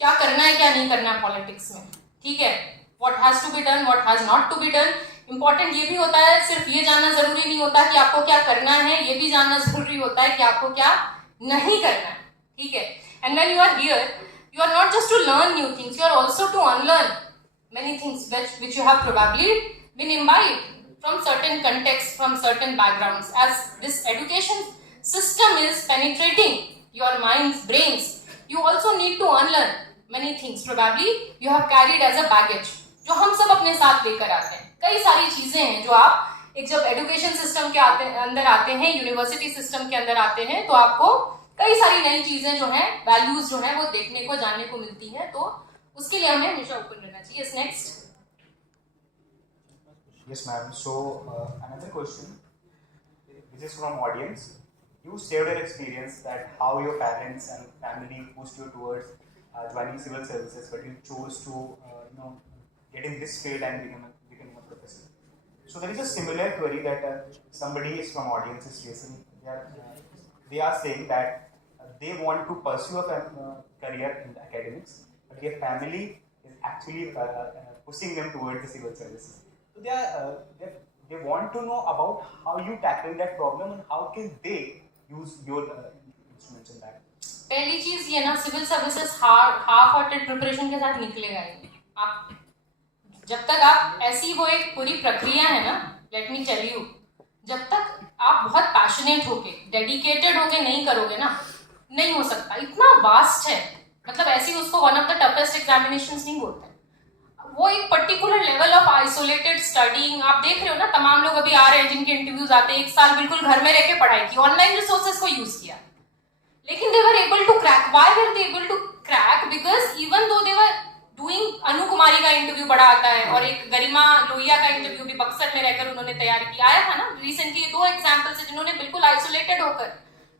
क्या करना है क्या नहीं करना है पॉलिटिक्स में, ठीक है, what has to be done, what has not to be done. Important ये भी होता है, सिर्फ ये जानना जरूरी नहीं होता कि आपको क्या करना है, ये भी जानना जरूरी होता है कि आपको क्या नहीं करना है, ठीक है. And when you are here You are not just to learn new things, you are also to unlearn many things which you have probably been imbibed from certain contexts, from certain backgrounds. As this education system is penetrating your minds, brains, you also need to unlearn many things probably you have carried as a baggage, जो हम सब अपने साथ लेकर आते हैं. कई सारी चीजें हैं जो आप एक जब एजुकेशन सिस्टम के अंदर आते हैं, यूनिवर्सिटी सिस्टम के अंदर आते हैं, तो आपको कई सारी नई चीजें जो हैं, वैल्यूज जो हैं, वो देखने को जानने को मिलती हैं. तो उसके लिए हमें हमेशा ओपन रहना चाहिए. Next. Yes, ma'am. So, another question, this is from audience. You shared your experience that how your parents and family pushed you towards joining civil services, but you chose to, get in this field and become a professor. So there is a similar query that somebody is from audience is facing. They are saying that they want to pursue a career in academics, but their family is actually pushing them towards the civil services. So they want to know about how you tackle that problem and how can they use your instruments in that. पहली चीज ये ना, civil services half hearted preparation के साथ निकलेगा ही. आप जब तक आप ऐसी वो एक पूरी प्रक्रिया है ना, लेट मी टेल यू, जब तक आप बहुत पैशनेट होके, डेडिकेटेड होके नहीं करोगे ना, नहीं हो सकता. इतना वास्ट है, मतलब ऐसी उसको one of the toughest examinations नहीं बोलते. वो एक particular level of isolated studying. आप देख रहे हो ना, तमाम लोग अभी आ रहे हैं जिनके इंटरव्यूज आते हैं, 1 साल बिल्कुल घर में रह के पढ़ाई की, ऑनलाइन रिसोर्सेज को यूज किया, लेकिन they were able to crack. Why were they able to crack? Because even though they were doing, अनु कुमारी का इंटरव्यू बड़ा आता है और एक गरिमा लोहिया का इंटरव्यू भी बक्सर में रहकर उन्होंने तैयार किया, आया था ना रिसेंटली. 2 एग्जाम्पल्स है जिन्होंने बिल्कुल आइसोलेटेड होकर,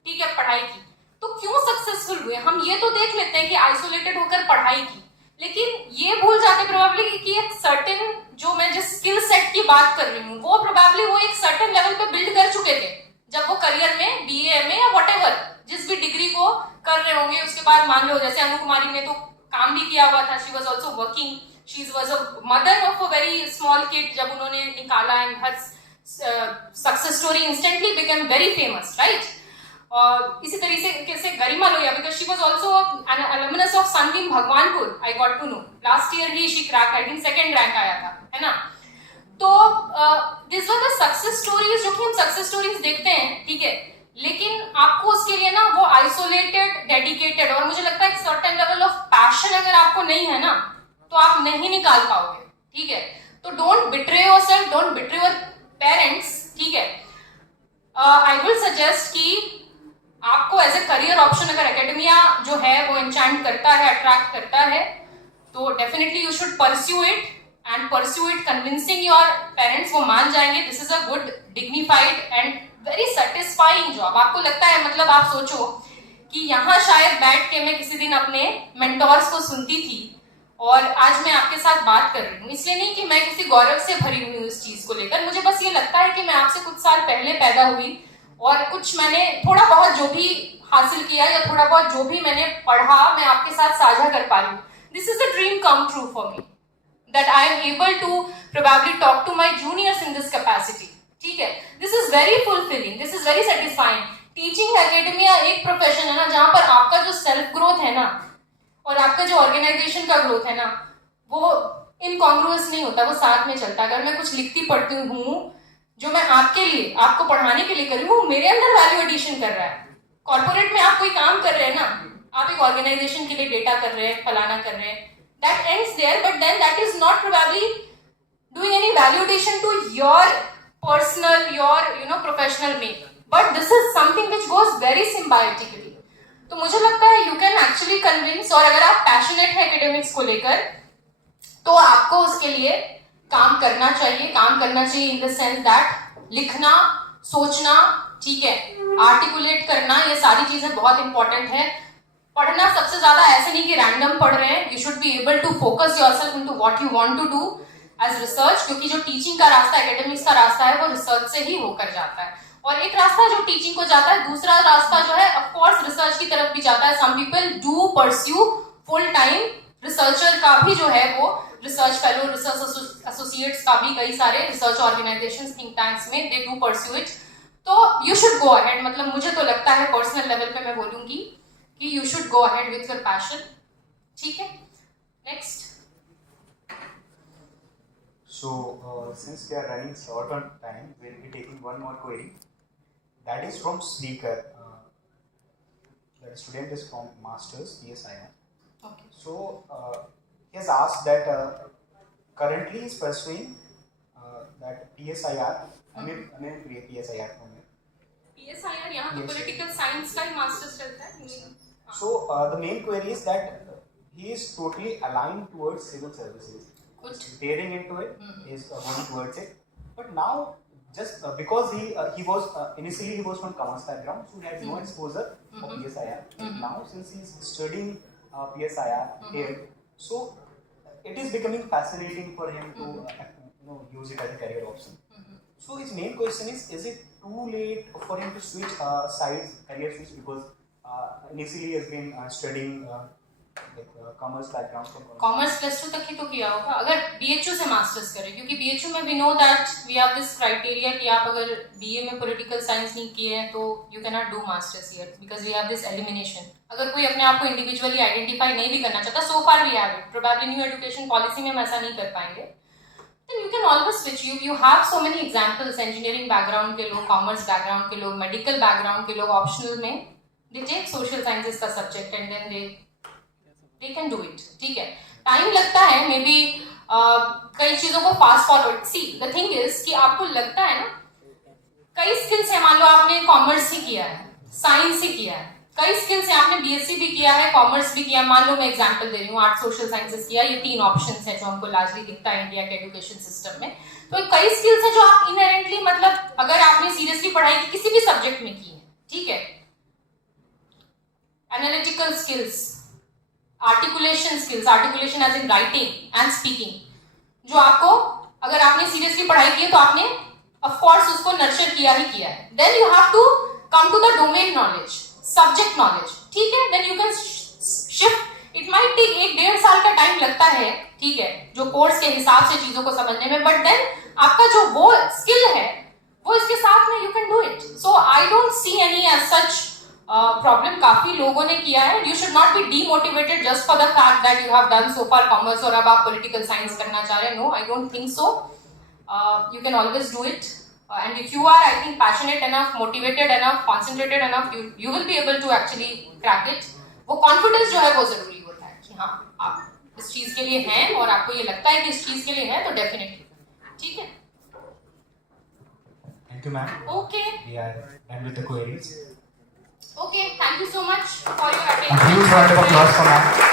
ठीक है, पढ़ाई की. तो क्यों सक्सेसफुल हुए? हम ये तो देख लेते हैं कि आइसोलेटेड होकर पढ़ाई की, लेकिन ये भूल जाते प्रोबेबली कि एक सर्टेन, जो मैं जिस स्किल सेट की बात कर रही हूँ, वो प्रोबेबली वो एक सर्टेन लेवल पे बिल्ड कर चुके थे जब वो करियर में बीए, एमए या व्हाटएवर जिस भी डिग्री को कर रहे होंगे. उसके बाद मान लो जैसे अनु कुमारी ने तो काम भी किया हुआ था, she was also working, she was a mother of a very small kid जब उन्होंने निकाला, and her success story instantly become very famous, right. और इसी तरीके से Garima Lohia, because she was also an alumnus of Sunbeam Bhagwanpur, I got to know last year ही she crack, I think 2nd rank आया था, है ना. तो this were the success stories जो कि हम सक्सेस स्टोरीज देखते हैं, ठीक है, लेकिन आपको उसके लिए ना वो आइसोलेटेड, डेडिकेटेड, और मुझे लगता है एक सर्टेन लेवल ऑफ पैशन अगर आपको नहीं है ना, तो आप नहीं निकाल पाओगे, ठीक है. तो don't betray yourself, don't betray your parents, ठीक है. आई विल सजेस्ट कि आपको एज ए करियर ऑप्शन अगर एकेडमिया जो है वो एंचैंट करता है, अट्रैक्ट करता है, तो definitely you should pursue it and pursue it convincing your parents. वो मान जाएंगे. This is a good, dignified and very satisfying job. आपको लगता है, मतलब आप सोचो कि यहाँ शायद बैठ के मैं किसी दिन अपने मेंटोर्स को सुनती थी और आज मैं आपके साथ बात कर रही हूँ. इसलिए नहीं कि मैं किसी गौरव से भरी हुई हूँ इस चीज को लेकर, मुझे बस ये लगता है कि मैं आपसे कुछ साल पहले पैदा हुई और कुछ मैंने थोड़ा बहुत जो भी हासिल किया या थोड़ा बहुत जो भी मैंने पढ़ा, मैं आपके साथ साझा कर पा रही हूँ. This is a dream come true for me, that I am able to probably talk to my juniors in this capacity. ठीक है, this is very fulfilling, this is very satisfying. Teaching academia एक profession है ना जहां पर आपका जो self growth है ना और आपका जो ऑर्गेनाइजेशन का ग्रोथ है ना, वो इनकॉन्ग्रुअस नहीं होता, वो साथ में चलता. अगर मैं कुछ लिखती पढ़ती हूँ जो मैं आपके लिए, आपको पढ़ाने के लिए कर रही हूँ, मेरे अंदर वैल्यू एडिशन कर रहा है. कॉर्पोरेट में आप कोई काम कर रहे हैं ना, आप एक ऑर्गेनाइजेशन के लिए डेटा कर रहे हैं, फलाना कर रहे हैं, that ends there, but then that is not probably doing any validation to your personal, your professional make, but this is something which goes very symbiotically. तो मुझे लगता है you can actually convince, और अगर आप passionate है academics को लेकर, तो आपको उसके लिए काम करना चाहिए in the sense that लिखना, सोचना, ठीक है, articulate करना, ये सारी चीजें बहुत important है. पढ़ना सबसे ज्यादा ऐसे नहीं कि रैंडम पढ़ रहे हैं, you should be able to focus yourself into what you want to do as research, क्योंकि जो टीचिंग का रास्ता, एकेडमिक्स का रास्ता है, वो रिसर्च से ही होकर जाता है. और एक रास्ता जो टीचिंग को जाता है, दूसरा रास्ता जो है ऑफ कोर्स रिसर्च की तरफ भी जाता है. Some people do pursue full time researcher का भी जो है वो रिसर्च फेलो, रिसर्च एसोसिएट्स का भी, कई सारे रिसर्च ऑर्गेनाइजेशंस, थिंक टैंक्स में दे डू परस्यू इट. तो यू शुड गो अहेड. मतलब मुझे तो लगता है पर्सनल लेवल पे मैं बोलूंगी कि you should go ahead with your passion ठीक है, next. So, since we are running short on time, we'll be taking one more query. That is from Sneaker. The student is from Masters, PSIR. Okay, So, he has asked that currently he is pursuing that PSIR. I mean PSIR from here. PSIR यहाँ तो Yes, political science का ही masters चलता है। So, the main query is that he is totally aligned towards civil services. Good. Tearing into it, is going towards it. But now, just because he was initially he was from commerce background, so he had no exposure of PSIR. Now, since he is studying PSIR here, so it is becoming fascinating for him to use it as a career option. So his main question is it too late for him to switch career switch, because initially he has been studying commerce background from commerce plus 2 तक ही तो किया होगा अगर BHU से masters करें, क्योंकि BHU में we know that we have this criteria कि आप अगर बीए में पॉलिटिकल साइंस नहीं किए हैं तो you can not do masters here because we have this elimination. अगर कोई अपने आप को इंडिविजुअली आइडेंटिफाई नहीं भी करना चाहता, so far we have it, probably new education policy में हम ऐसा नहीं कर पाएंगे, then you can always switch. You have so many examples, engineering background के लोग, commerce background के लोग, medical background के लोग optional में they take social sciences का subject and then they can do it. ठीक है, टाइम लगता है मे बी कई चीजों को fast forward. See the thing is कि आपको लगता है ना कई स्किल्स है, मान लो आपने कॉमर्स ही किया है, साइंस ही किया है, कई स्किल्स है, आपने बीएससी भी किया है, कॉमर्स भी किया, मान लो मैं एग्जांपल दे रही हूँ, आर्ट सोशल साइंसेस किया, ये 3 ऑप्शंस हैं जो हमको लार्जली दिखता है इंडिया के एजुकेशन सिस्टम में। तो कई स्किल्स हैं जो आप इनहेरेंटली, मतलब अगर आपने सीरियसली पढ़ाई की किसी भी सब्जेक्ट में की है, ठीक है, analytical skills, articulation skills, articulation as in writing and speaking, जो आपको अगर आपने सीरियसली पढ़ाई की है तो आपने ऑफ कोर्स उसको नर्चर किया ही किया है। Then you have to come to the domain knowledge, subject knowledge, ठीक है, then you can shift. It might take 1-1.5 साल का टाइम लगता है, ठीक है, जो कोर्स के हिसाब से चीजों को समझने में, बट देन आपका जो वो स्किल है वो इसके साथ में you can do it. So I don't see any as such problem, काफी लोगों ने किया है। You should not be demotivated just for the fact that you have done so far commerce और अब आप पॉलिटिकल साइंस करना चाह रहे हैं। No, I don't think so. You can always do it and if you are, I think, passionate enough, motivated enough, concentrated enough, you will be able to actually crack it. वो confidence जो है वो जरूरी होता है कि हाँ आप इस चीज के लिए हैं और आपको ये लगता है कि इस चीज के लिए है, तो डेफिनेटली, ठीक है। Thank you, ma'am. Okay. We are done with the queries. Okay, thank you so much for your A attention. huge round of applause for ma'am.